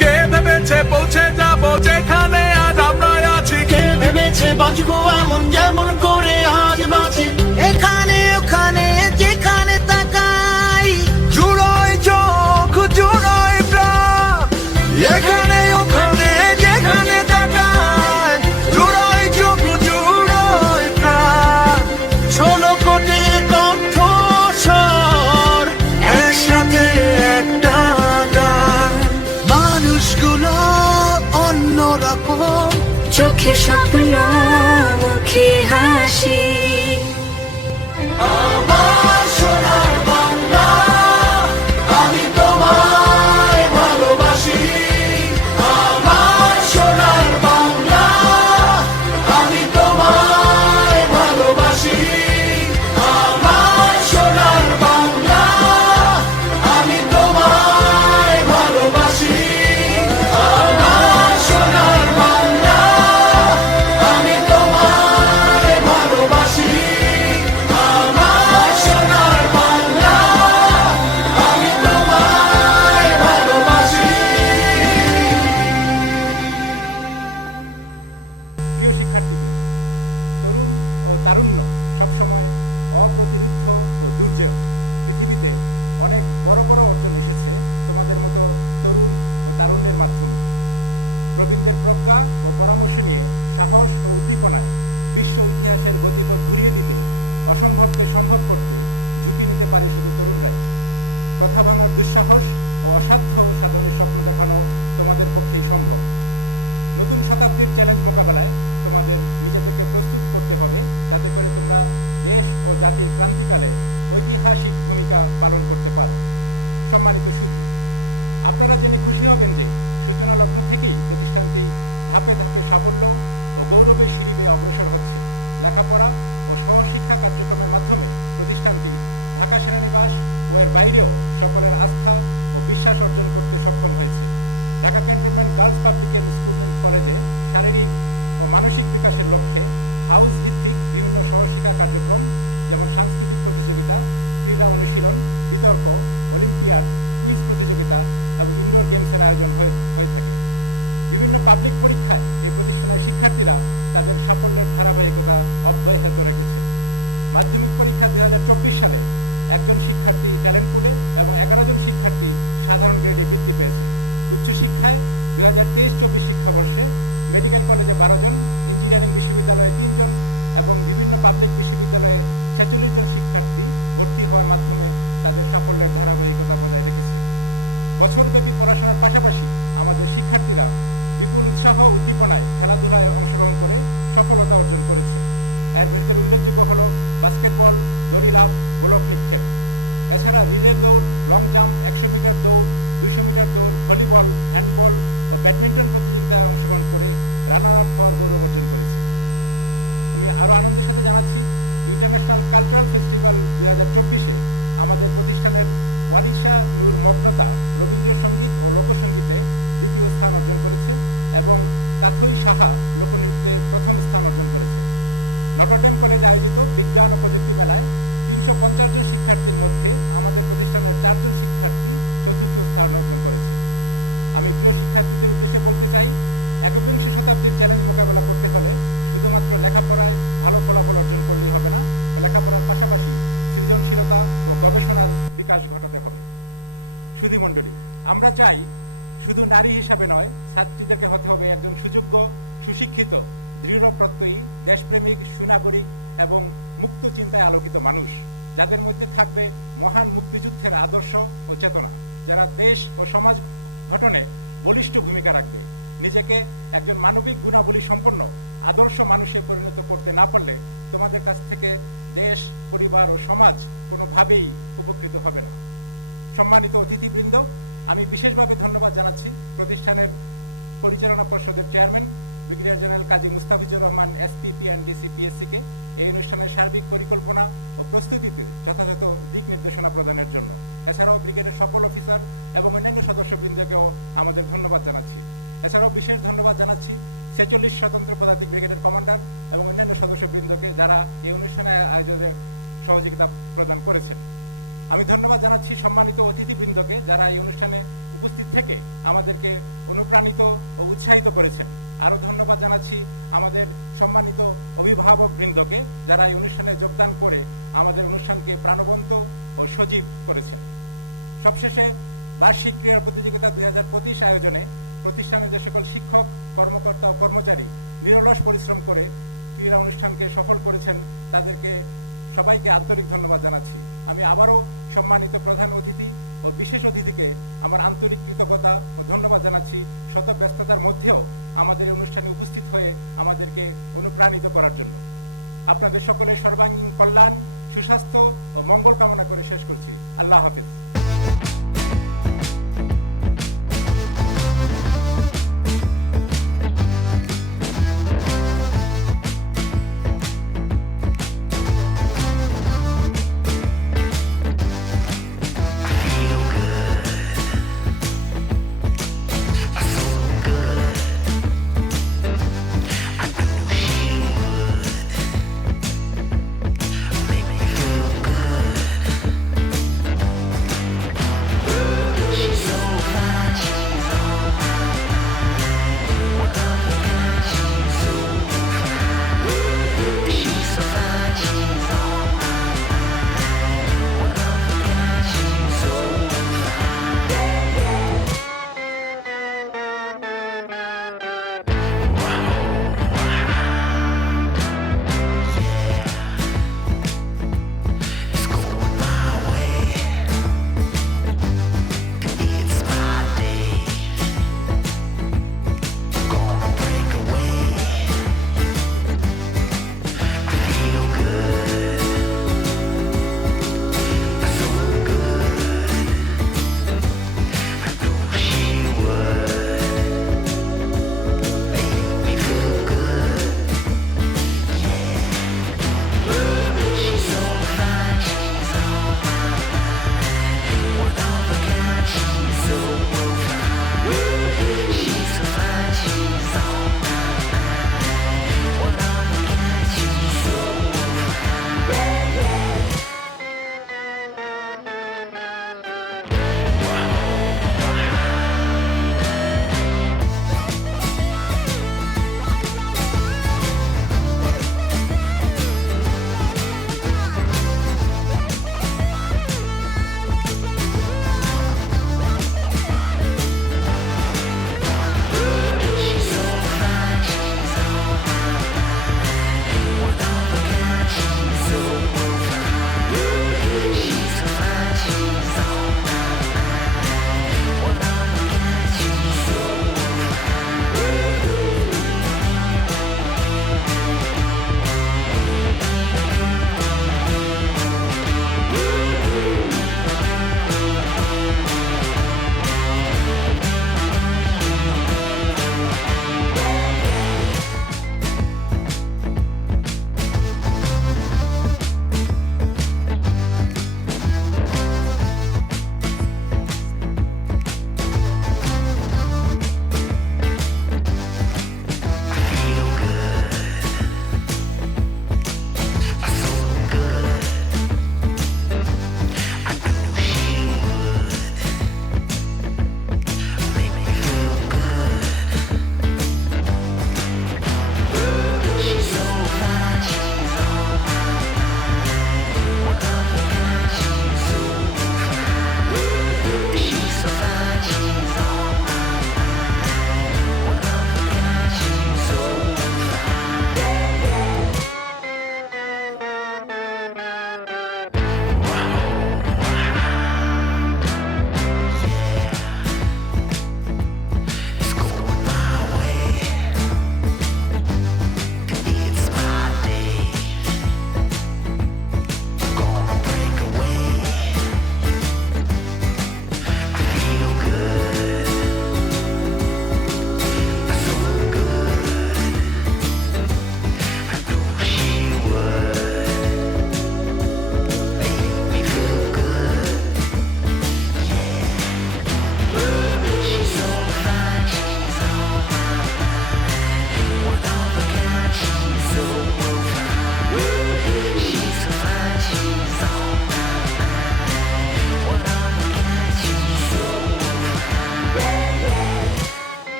কে ভেবেছে পৌঁছে যাবো যেখানে আজ আমরা আছি? কে ভেবেছে বাঁচবো এমন যেমন করে আজ বাঁচি? এখানে ওখানে যেখানে তাকাই, জুড়োয় চোখ জুড়োয় প্রাণ। এখানে ওখানে যেখানে তাকাই, জুড়োয় চোখ জুড়োয় প্রাণ। ১৬ কোটি কণ্ঠস্বর, একসাথে একটা গান। মানুষগুলো অন্যরকম, চোখে স্বপ্ন মুখে হাসি। আমার সোনার বাংলা, আমি তোমায় ভালোবাসি। আমার সোনার বাংলা, আমি তোমায় ভালোবাসি। আমার সোনার বাংলা, আমি তোমায় ভালোবাসি। আমার সোনার বাংলা, আমি তোমায় ভালোবাসি। চাই শুধু নারী হিসাবে নয়, ছাত্রীদেরকে হতে হবে একজন সুযোগ্য, সুশিক্ষিত, দৃঢ় প্রত্যয়ী, দেশপ্রেমিক, সুনাগরিক এবং মুক্ত চিন্তায় আলোকিত মানুষ, যাদের মধ্যে থাকবে মহান মুক্তিযুদ্ধের আদর্শ ও চেতনা, যারা দেশ ও সমাজ গঠনে বলিষ্ঠ ভূমিকা রাখবে। নিজেকে একজন মানবিক গুণাবলী সম্পন্ন আদর্শ মানুষে পরিণত করতে না পারলে তোমাদের কাছ থেকে দেশ, পরিবার ও সমাজ কোনোভাবেই উপকৃত হবে না। সম্মানিত অতিথিবৃন্দ, আমি বিশেষভাবে ধন্যবাদ জানাচ্ছি প্রতিষ্ঠানের পরিচালনা পর্ষদের chairman brigadier general Kazi Mustafizur Rahman, SPP and DCPSC কে এই অনুষ্ঠানের সার্বিক পরিকল্পনা ও প্রস্তুতিতে যথাযথ দিক নির্দেশনা প্রদানের জন্য। এছাড়াও ব্রিগেডের সকল অফিসার এবং অন্যান্য সদস্যবৃন্দকেও আমাদের ধন্যবাদ জানাচ্ছি। এছাড়াও বিশেষ ধন্যবাদ জানাচ্ছি 46 স্বতন্ত্র পদাতিক ব্রিগেডের কমান্ডার এবং অন্যান্য সদস্যবৃন্দকে যারা এই অনুষ্ঠানে আয়োজনের সহযোগিতা প্রদান করেছেন। আমি ধন্যবাদ জানাচ্ছি সম্মানিত অতিথিবৃন্দকে যারা এই অনুষ্ঠানে উপস্থিত থেকে আমাদেরকে অনুপ্রাণিত ও উৎসাহিত করেছেন। আরো ধন্যবাদ জানাচ্ছি আমাদের সম্মানিত অভিভাবক বৃন্দকে যারা এই অনুষ্ঠানে যোগদান করে আমাদের অনুষ্ঠানকে প্রাণবন্ত ও সজীব করেছেন। সবশেষে বার্ষিক ক্রীড়া প্রতিযোগিতা 2025 আয়োজনে প্রতিষ্ঠানের যে সকল শিক্ষক, কর্মকর্তা ও কর্মচারী নিরলস পরিশ্রম করে ক্রীড়া অনুষ্ঠানকে সফল করেছেন, তাদেরকে সবাইকে আন্তরিক ধন্যবাদ জানাচ্ছি। আমি আবারও সম্মানিত প্রধান অতিথি ও বিশেষ অতিথিকে আমার আন্তরিক কৃতজ্ঞতা ও ধন্যবাদ জানাচ্ছি শত ব্যস্ততার মধ্যেও আমাদের অনুষ্ঠানে উপস্থিত হয়ে আমাদেরকে অনুপ্রাণিত করার জন্য। আপনাদের সকলের সর্বাঙ্গীন কল্যাণ, সুস্বাস্থ্য ও মঙ্গল কামনা করে শেষ করছি। আল্লাহ হাফেজ।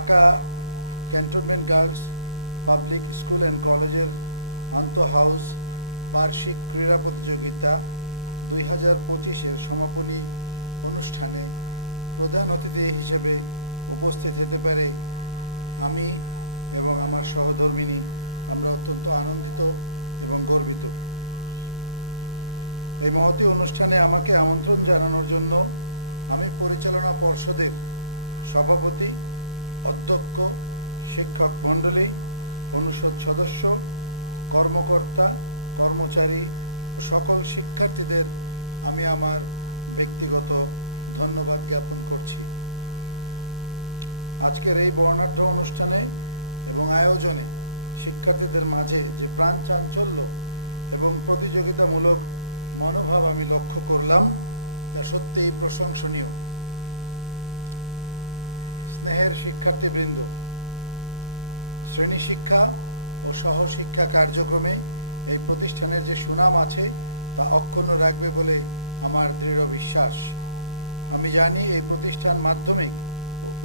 Dhaka cantonment girls public school and কলেজের আন্তঃ হাউস বার্ষিক ক্রীড়া প্রতিযোগিতা 2025-এর সমাপনী অনুষ্ঠানে প্রধান অতিথি হিসেবে উপস্থিত হতে পারে আমি এবং আমার সহধর্মিনী আমরা অত্যন্ত আনন্দিত এবং গর্বিত। এই মহতী অনুষ্ঠানে আমাকে আমন্ত্রণ জানানোর জন্য আমি পরিচালনা পর্ষদের সভাপতি, অধ্যক্ষ, শিক্ষক মণ্ডলী, অনুষদ সদস্য, কর্মকর্তা, কর্মচারী, সকল শিক্ষার্থীদের আমি আমার ব্যক্তিগত ধন্যবাদ জ্ঞাপন করছি। আজকের এই বর্ণাঢ্য অনুষ্ঠানে এবং আয়োজনে শিক্ষার্থীদের মাঝে যে প্রাণ চাঞ্চল্য এবং প্রতিযোগিতামূলক মনোভাব আমি লক্ষ্য করলাম তা সত্যিই প্রশংসনীয়। স্নেহের শিক্ষার্থীবৃন্দ, শ্রেণী শিক্ষা ও সহশিক্ষা কার্যক্রমে এই প্রতিষ্ঠানের যে সুনাম আছে তা অক্ষুণ্ণ রাখবে বলে আমার দৃঢ় বিশ্বাস। আমি জানি এই প্রতিষ্ঠান মাধ্যমিক,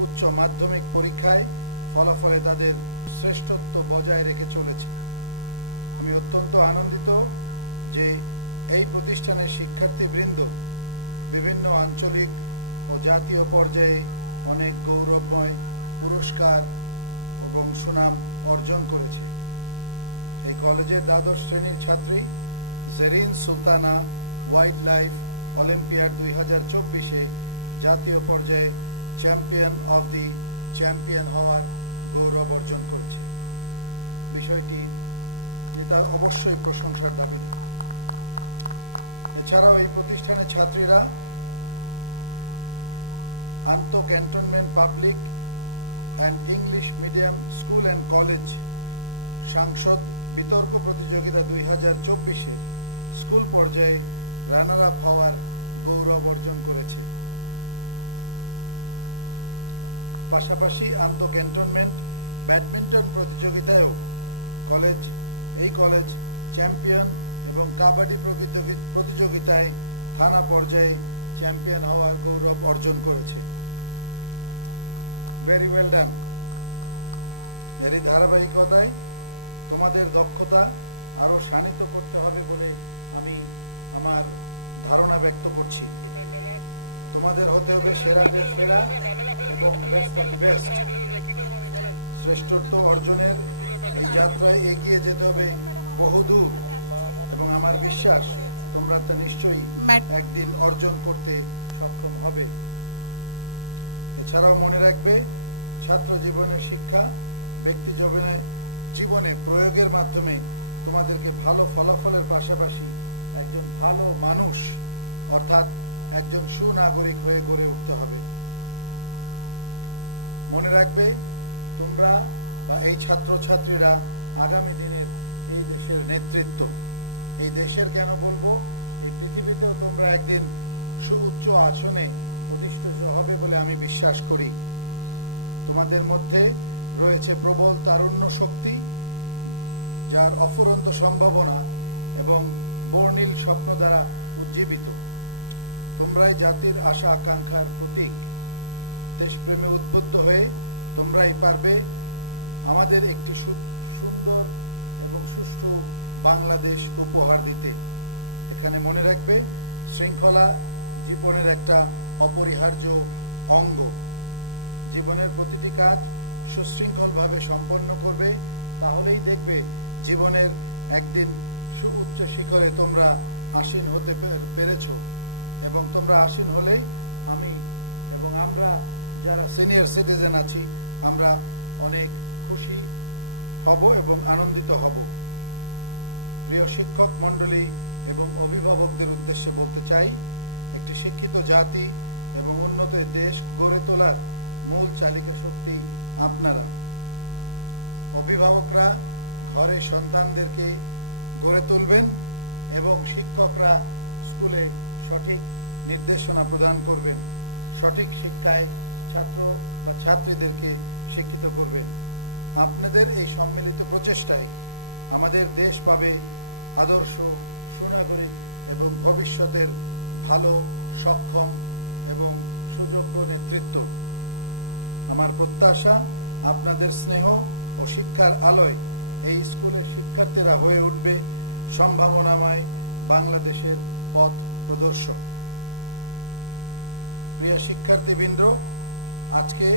উচ্চ মাধ্যমিক পরীক্ষায় ফলাফলে তাদের শ্রেষ্ঠত্ব বজায় রেখে চলেছে। আমি অত্যন্ত আনন্দিত যে এই প্রতিষ্ঠানের শিক্ষার্থীবৃন্দ বিভিন্ন আঞ্চলিক ও জাতীয় পর্যায়ে অনেক গৌরবময় পুরস্কার এবং সুনাম অর্জন করেছে। এই কলেজের দ্বাদশ শ্রেণীর ছাত্রী Zerin Sultana wildlife olympiad 2024-এ জাতীয় পর্যায়ে চ্যাম্পিয়ন অফ দি চ্যাম্পিয়ন হওয়ার গৌরব অর্জন করেছে। বিষয়টি তার অবশ্যই প্রশংসার দাবি। এছাড়াও এই প্রতিষ্ঠানের ছাত্রীরা আন্তঃ cantonment public and English medium school and college সাংসদ বিতর্ক প্রতিযোগিতা 2024-এ স্কুল পর্যায়ে রানার আপ হওয়ার গৌরব অর্জন করেছে। পাশাপাশি আন্তঃ ক্যান্টনমেন্ট ব্যাডমিন্টন প্রতিযোগিতায়ও এই কলেজ চ্যাম্পিয়ন এবং কাবাডি প্রতিযোগিতায় থানা পর্যায়ে চ্যাম্পিয়ন হওয়ার গৌরব অর্জন করেছে। Very well done. এর ধারাবাহিকতায় তোমাদের দক্ষতা আরো শানিত করতে হবে বলে আমি আমার ধারণা ব্যক্ত করছি। তোমাদের হতে হবে সেরা এবং বেস্ট। শ্রেষ্ঠত্ব অর্জনের এই যাত্রায় এগিয়ে যেতে হবে বহুদূর এবং আমার বিশ্বাস তোমরা তা নিশ্চয়ই একদিন অর্জন করতে সক্ষম হবে। এছাড়াও মনে রাখবে, ছাত্র জীবনের শিক্ষা ব্যক্তি জীবনে প্রয়োগের মাধ্যমে তোমাদেরকে ভালো ফলাফলের পাশাপাশি একজন ভালো মানুষ অর্থাৎ একজন সুনাগরিক হয়ে গড়ে উঠতে হবে। মনে রাখবে, তোমরা বা এই ছাত্রছাত্রীরা আগামী দিনের এই দেশের নেতৃত্ব। এই দেশের কেন বলবো, এই পৃথিবীতেও তোমরা একদিন সুউচ্চ আসনে প্রতিষ্ঠিত হবে বলে আমি বিশ্বাস করি। তোমাদের মধ্যে রয়েছে প্রবল তারুণ্য শক্তি, যার অফুরন্ত সম্ভাবনা এবং বর্ণিল স্বপ্ন দ্বারা উজ্জীবিত। তোমরাই জাতির আশা আকাঙ্ক্ষার প্রতীক। দেশপ্রেমে উদ্বুদ্ধ হয়ে তোমরাই পারবে আমাদের একটি সুন্দর এবং সুষ্ঠু বাংলাদেশ উপহার দিতে। এখানে মনে রাখবে, শৃঙ্খলা জীবনের একটা অপরিহার্য অঙ্গ। জীবনের প্রতিটি কাজ সুশৃঙ্খলভাবে সম্পন্ন করবে, তাহলেই দেখবে জীবনের একদিন সুউচ্চ শিখরে তোমরা আসীন হতে পেরেছ। এবং তোমরা আসীন হলে আমি এবং আমরা যারা সিনিয়র সিটিজেন আছি আমরা অনেক খুশি হব এবং আনন্দিত হব। প্রিয় শিক্ষক মণ্ডলী এবং অভিভাবকদের উদ্দেশ্যে বলতে চাই, একটি শিক্ষিত জাতি এবং উন্নত দেশ গড়ে তোলার মূল চালিকা শক্তি আপনারা। অভিভাবকরা ঘরে সন্তানদেরকে গড়ে তুলবেন এবং শিক্ষকরা স্কুলে সঠিক নির্দেশনা প্রদান করবেন, সঠিক শিক্ষায় ছাত্র বা ছাত্রীদেরকে শিক্ষিত করবেন। আপনাদের এই সম্মিলিত প্রচেষ্টায় আমাদের দেশ পাবে আদর্শ সুনাগরিক এবং ভবিষ্যতের ভালো, সক্ষম এবং সুযোগ্য নেতৃত্ব। আমার প্রত্যাশা আপনাদের স্নেহ ও শিক্ষার আলোয় এই স্কুলের শিক্ষার্থীরা হয়ে উঠবে সম্ভাবনাময় বাংলাদেশের পথ প্রদর্শক। প্রিয় শিক্ষার্থীবৃন্দ, আজকে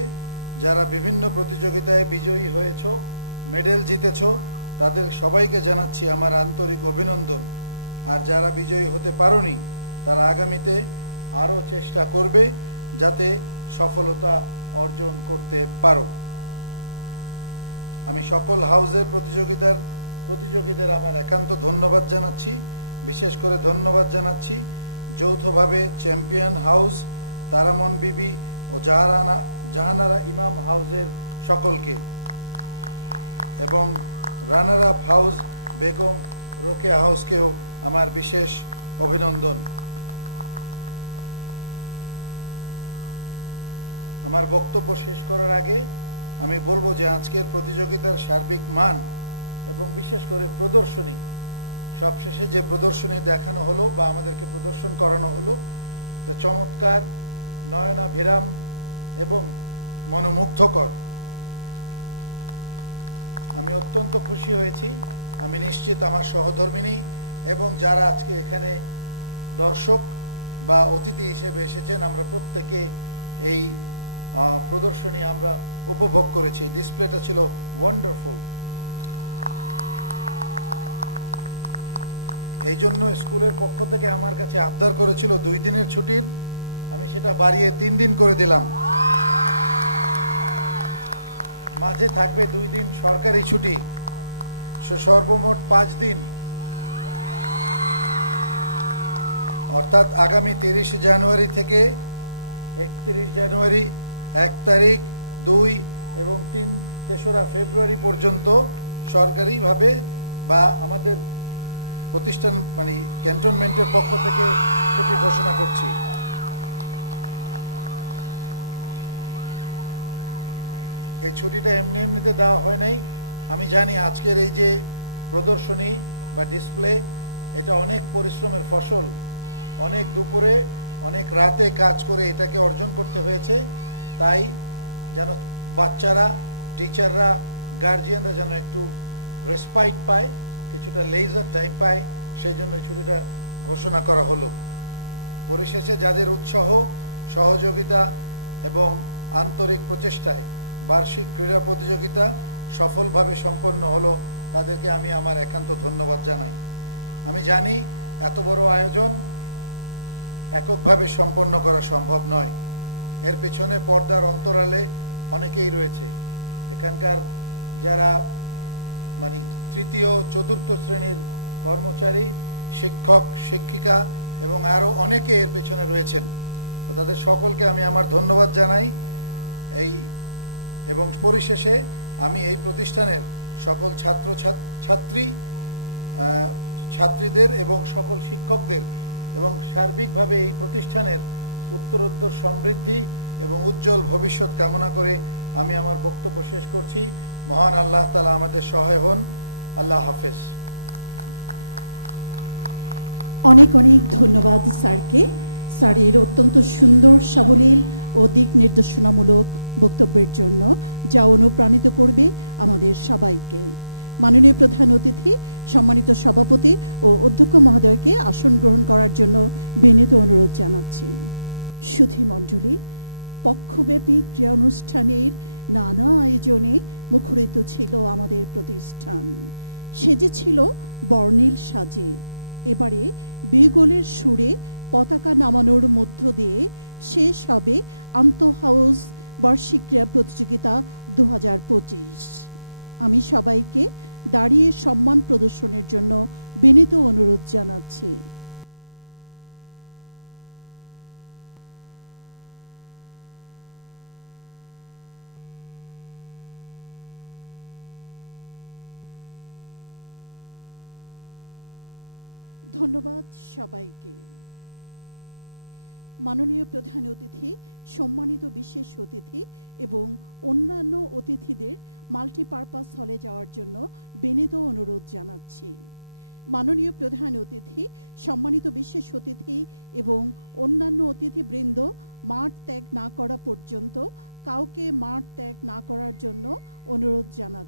যারা বিভিন্ন প্রতিযোগিতায় বিজয়ী হয়েছ, মেডেল জিতেছ, তাদের সবাইকে জানাচ্ছি আমার আন্তরিক অভিনন্দন। আর যারা বিজয়ী হতে পারোনি, তারা আগামীতে আরো চেষ্টা করবে যাতে সফলতা অর্জন করতে পারো। আমি সকল হাউসের প্রতিযোগীদের আমার একান্ত ধন্যবাদ জানাচ্ছি। বিশেষ করে ধন্যবাদ জানাচ্ছি যৌথভাবে চ্যাম্পিয়ন হাউস তারামন বিবি ও জাহানারা ইমাম হাউসের সকলকে, এবং runner up house Begum Rokeya হাউসকেও আমার বিশেষ অভিনন্দন। আমার বক্তব্য শেষ করার আগে আমি বলবো যে আজকের প্রতিযোগিতার সার্বিক মান এবং বিশেষ করে প্রদর্শনী, সবশেষে যে প্রদর্শনী দেখানো হলো বা আমাদেরকে প্রদর্শন করানো হলো, চমৎকার, নয়নাভিরাম এবং মনোমুগ্ধকর। আমি অত্যন্ত খুশি হয়েছি। আমি নিশ্চিত আমার সহধর্মিনী এবং যারা আজকে এখানে দর্শক বা অতিথি হিসেবে এসেছেন, আমরা প্রত্যেকে এই প্রদর্শনী আমরা উপভোগ করেছি। ডিসপ্লেটা ছিল ওয়ান্ডারফুল। এই জন্য স্কুলের পক্ষ থেকে আমার কাছে আবদার করেছিল 2 দিনের ছুটির, আমি সেটা বাড়িয়ে 3 দিন করে দিলাম। মাঝে থাকবে 2 দিন সরকারি ছুটি, সর্বমোট 5 দিন, অর্থাৎ আগামী 30 জানুয়ারি থেকে 31 জানুয়ারি, 1 তারিখ, 2 এবং 3রা ফেব্রুয়ারি পর্যন্ত সরকারিভাবে বা আমাদের প্রতিষ্ঠান মানে ক্যান্টনমেন্টের পক্ষ থেকে ছুটি ঘোষণা করছি। এই ছুটিটা এমনিতে দেওয়া হয় নাই। আমি জানি আজকের এই যে প্রদর্শনী বা ডিসপ্লে, এটা অনেক পরিশ্রমের ফসল। অনেক দুপুরে, অনেক রাতে কাজ করে এটাকে অর্জন করতে হয়েছে। তাই যেন বাচ্চারা, টিচাররা, গার্জিয়ানরা যেন একটু রেসপাইট পায়, কিছুটা লেজার টাইম পায়, সেই জন্য ছুটিটা ঘোষণা করা হলো। পরিশেষে যাদের উৎসাহ, সহযোগিতা এবং আন্তরিক প্রচেষ্টায় বার্ষিক ক্রীড়া প্রতিযোগিতা সফলভাবে সম্পন্ন হলো, তাদেরকে আমি আমার একান্ত ধন্যবাদ জানাই। আমি জানি এত বড় আয়োজন এককভাবে সম্পন্ন করা সম্ভব নয়। এর পিছনে পর্দার অন্তরালে অনেকেই রয়েছে। এখানকার যারা মানে 3য়, 4র্থ শ্রেণীর কর্মচারী, শিক্ষক, শিক্ষিকা এবং আরো অনেকে এর পেছনে রয়েছেন। তাদের সকলকে আমি আমার ধন্যবাদ জানাই। এবং পরিশেষে আমি এই প্রতিষ্ঠানের সকল ছাত্রীদের এবং সকল শিক্ষকদের এবং সার্বিকভাবে এই প্রতিষ্ঠানের উত্তরোত্তর সমৃদ্ধি এবং উজ্জ্বল ভবিষ্যৎ কামনা করে আমি আমার বক্তব্য শেষ করছি। মহান আল্লাহ তাআলা আমাদের সহায় হন। আল্লাহ হাফেজ। অনেক অনেক ধন্যবাদ স্যারকে, স্যারের অত্যন্ত সুন্দর, সাবলীল ও দিক নির্দেশনামূলক বক্তব্যের জন্য, যা অনুপ্রাণিত করবে আমাদের সবাইকে। মাননীয় প্রধান অতিথি, সম্মানিত সভাপতি ও অধ্যক্ষ মহোদয়কে আসন গ্রহণ করার জন্য বিনীত অনুরোধ জানাচ্ছি। সুধী মণ্ডলী, পক্ষব্যাপী ক্রীড়ানুষ্ঠানের নানা আয়োজনে মুখরিত ছিল আমাদের প্রতিষ্ঠান। সেজেছিল বর্ণের সাজে। এবারে বিগলের সুরে পতাকা নামানোর মধ্য দিয়ে শেষ হবে আন্তঃ হাউস বার্ষিক ক্রীড়া প্রতিযোগিতা 2025। আমি সবাইকে দাঁড়িয়ে সম্মান প্রদর্শনের জন্য বিনীত অনুরোধ জানাচ্ছি। ধন্যবাদ সবাইকে। মাননীয় প্রধান অতিথি, সম্মানিত বিশেষ অতিথি এবং অন্যান্য অতিথিদের মাল্টিপারপাস হলে যাওয়ার জন্য বিনীত অনুরোধ জানাচ্ছি। মাননীয় প্রধান অতিথি, সম্মানিত বিশেষ অতিথি এবং অন্যান্য অতিথিবৃন্দ মাঠ ত্যাগ না করা পর্যন্ত কাউকে মাঠ ত্যাগ না করার জন্য অনুরোধ জানাই।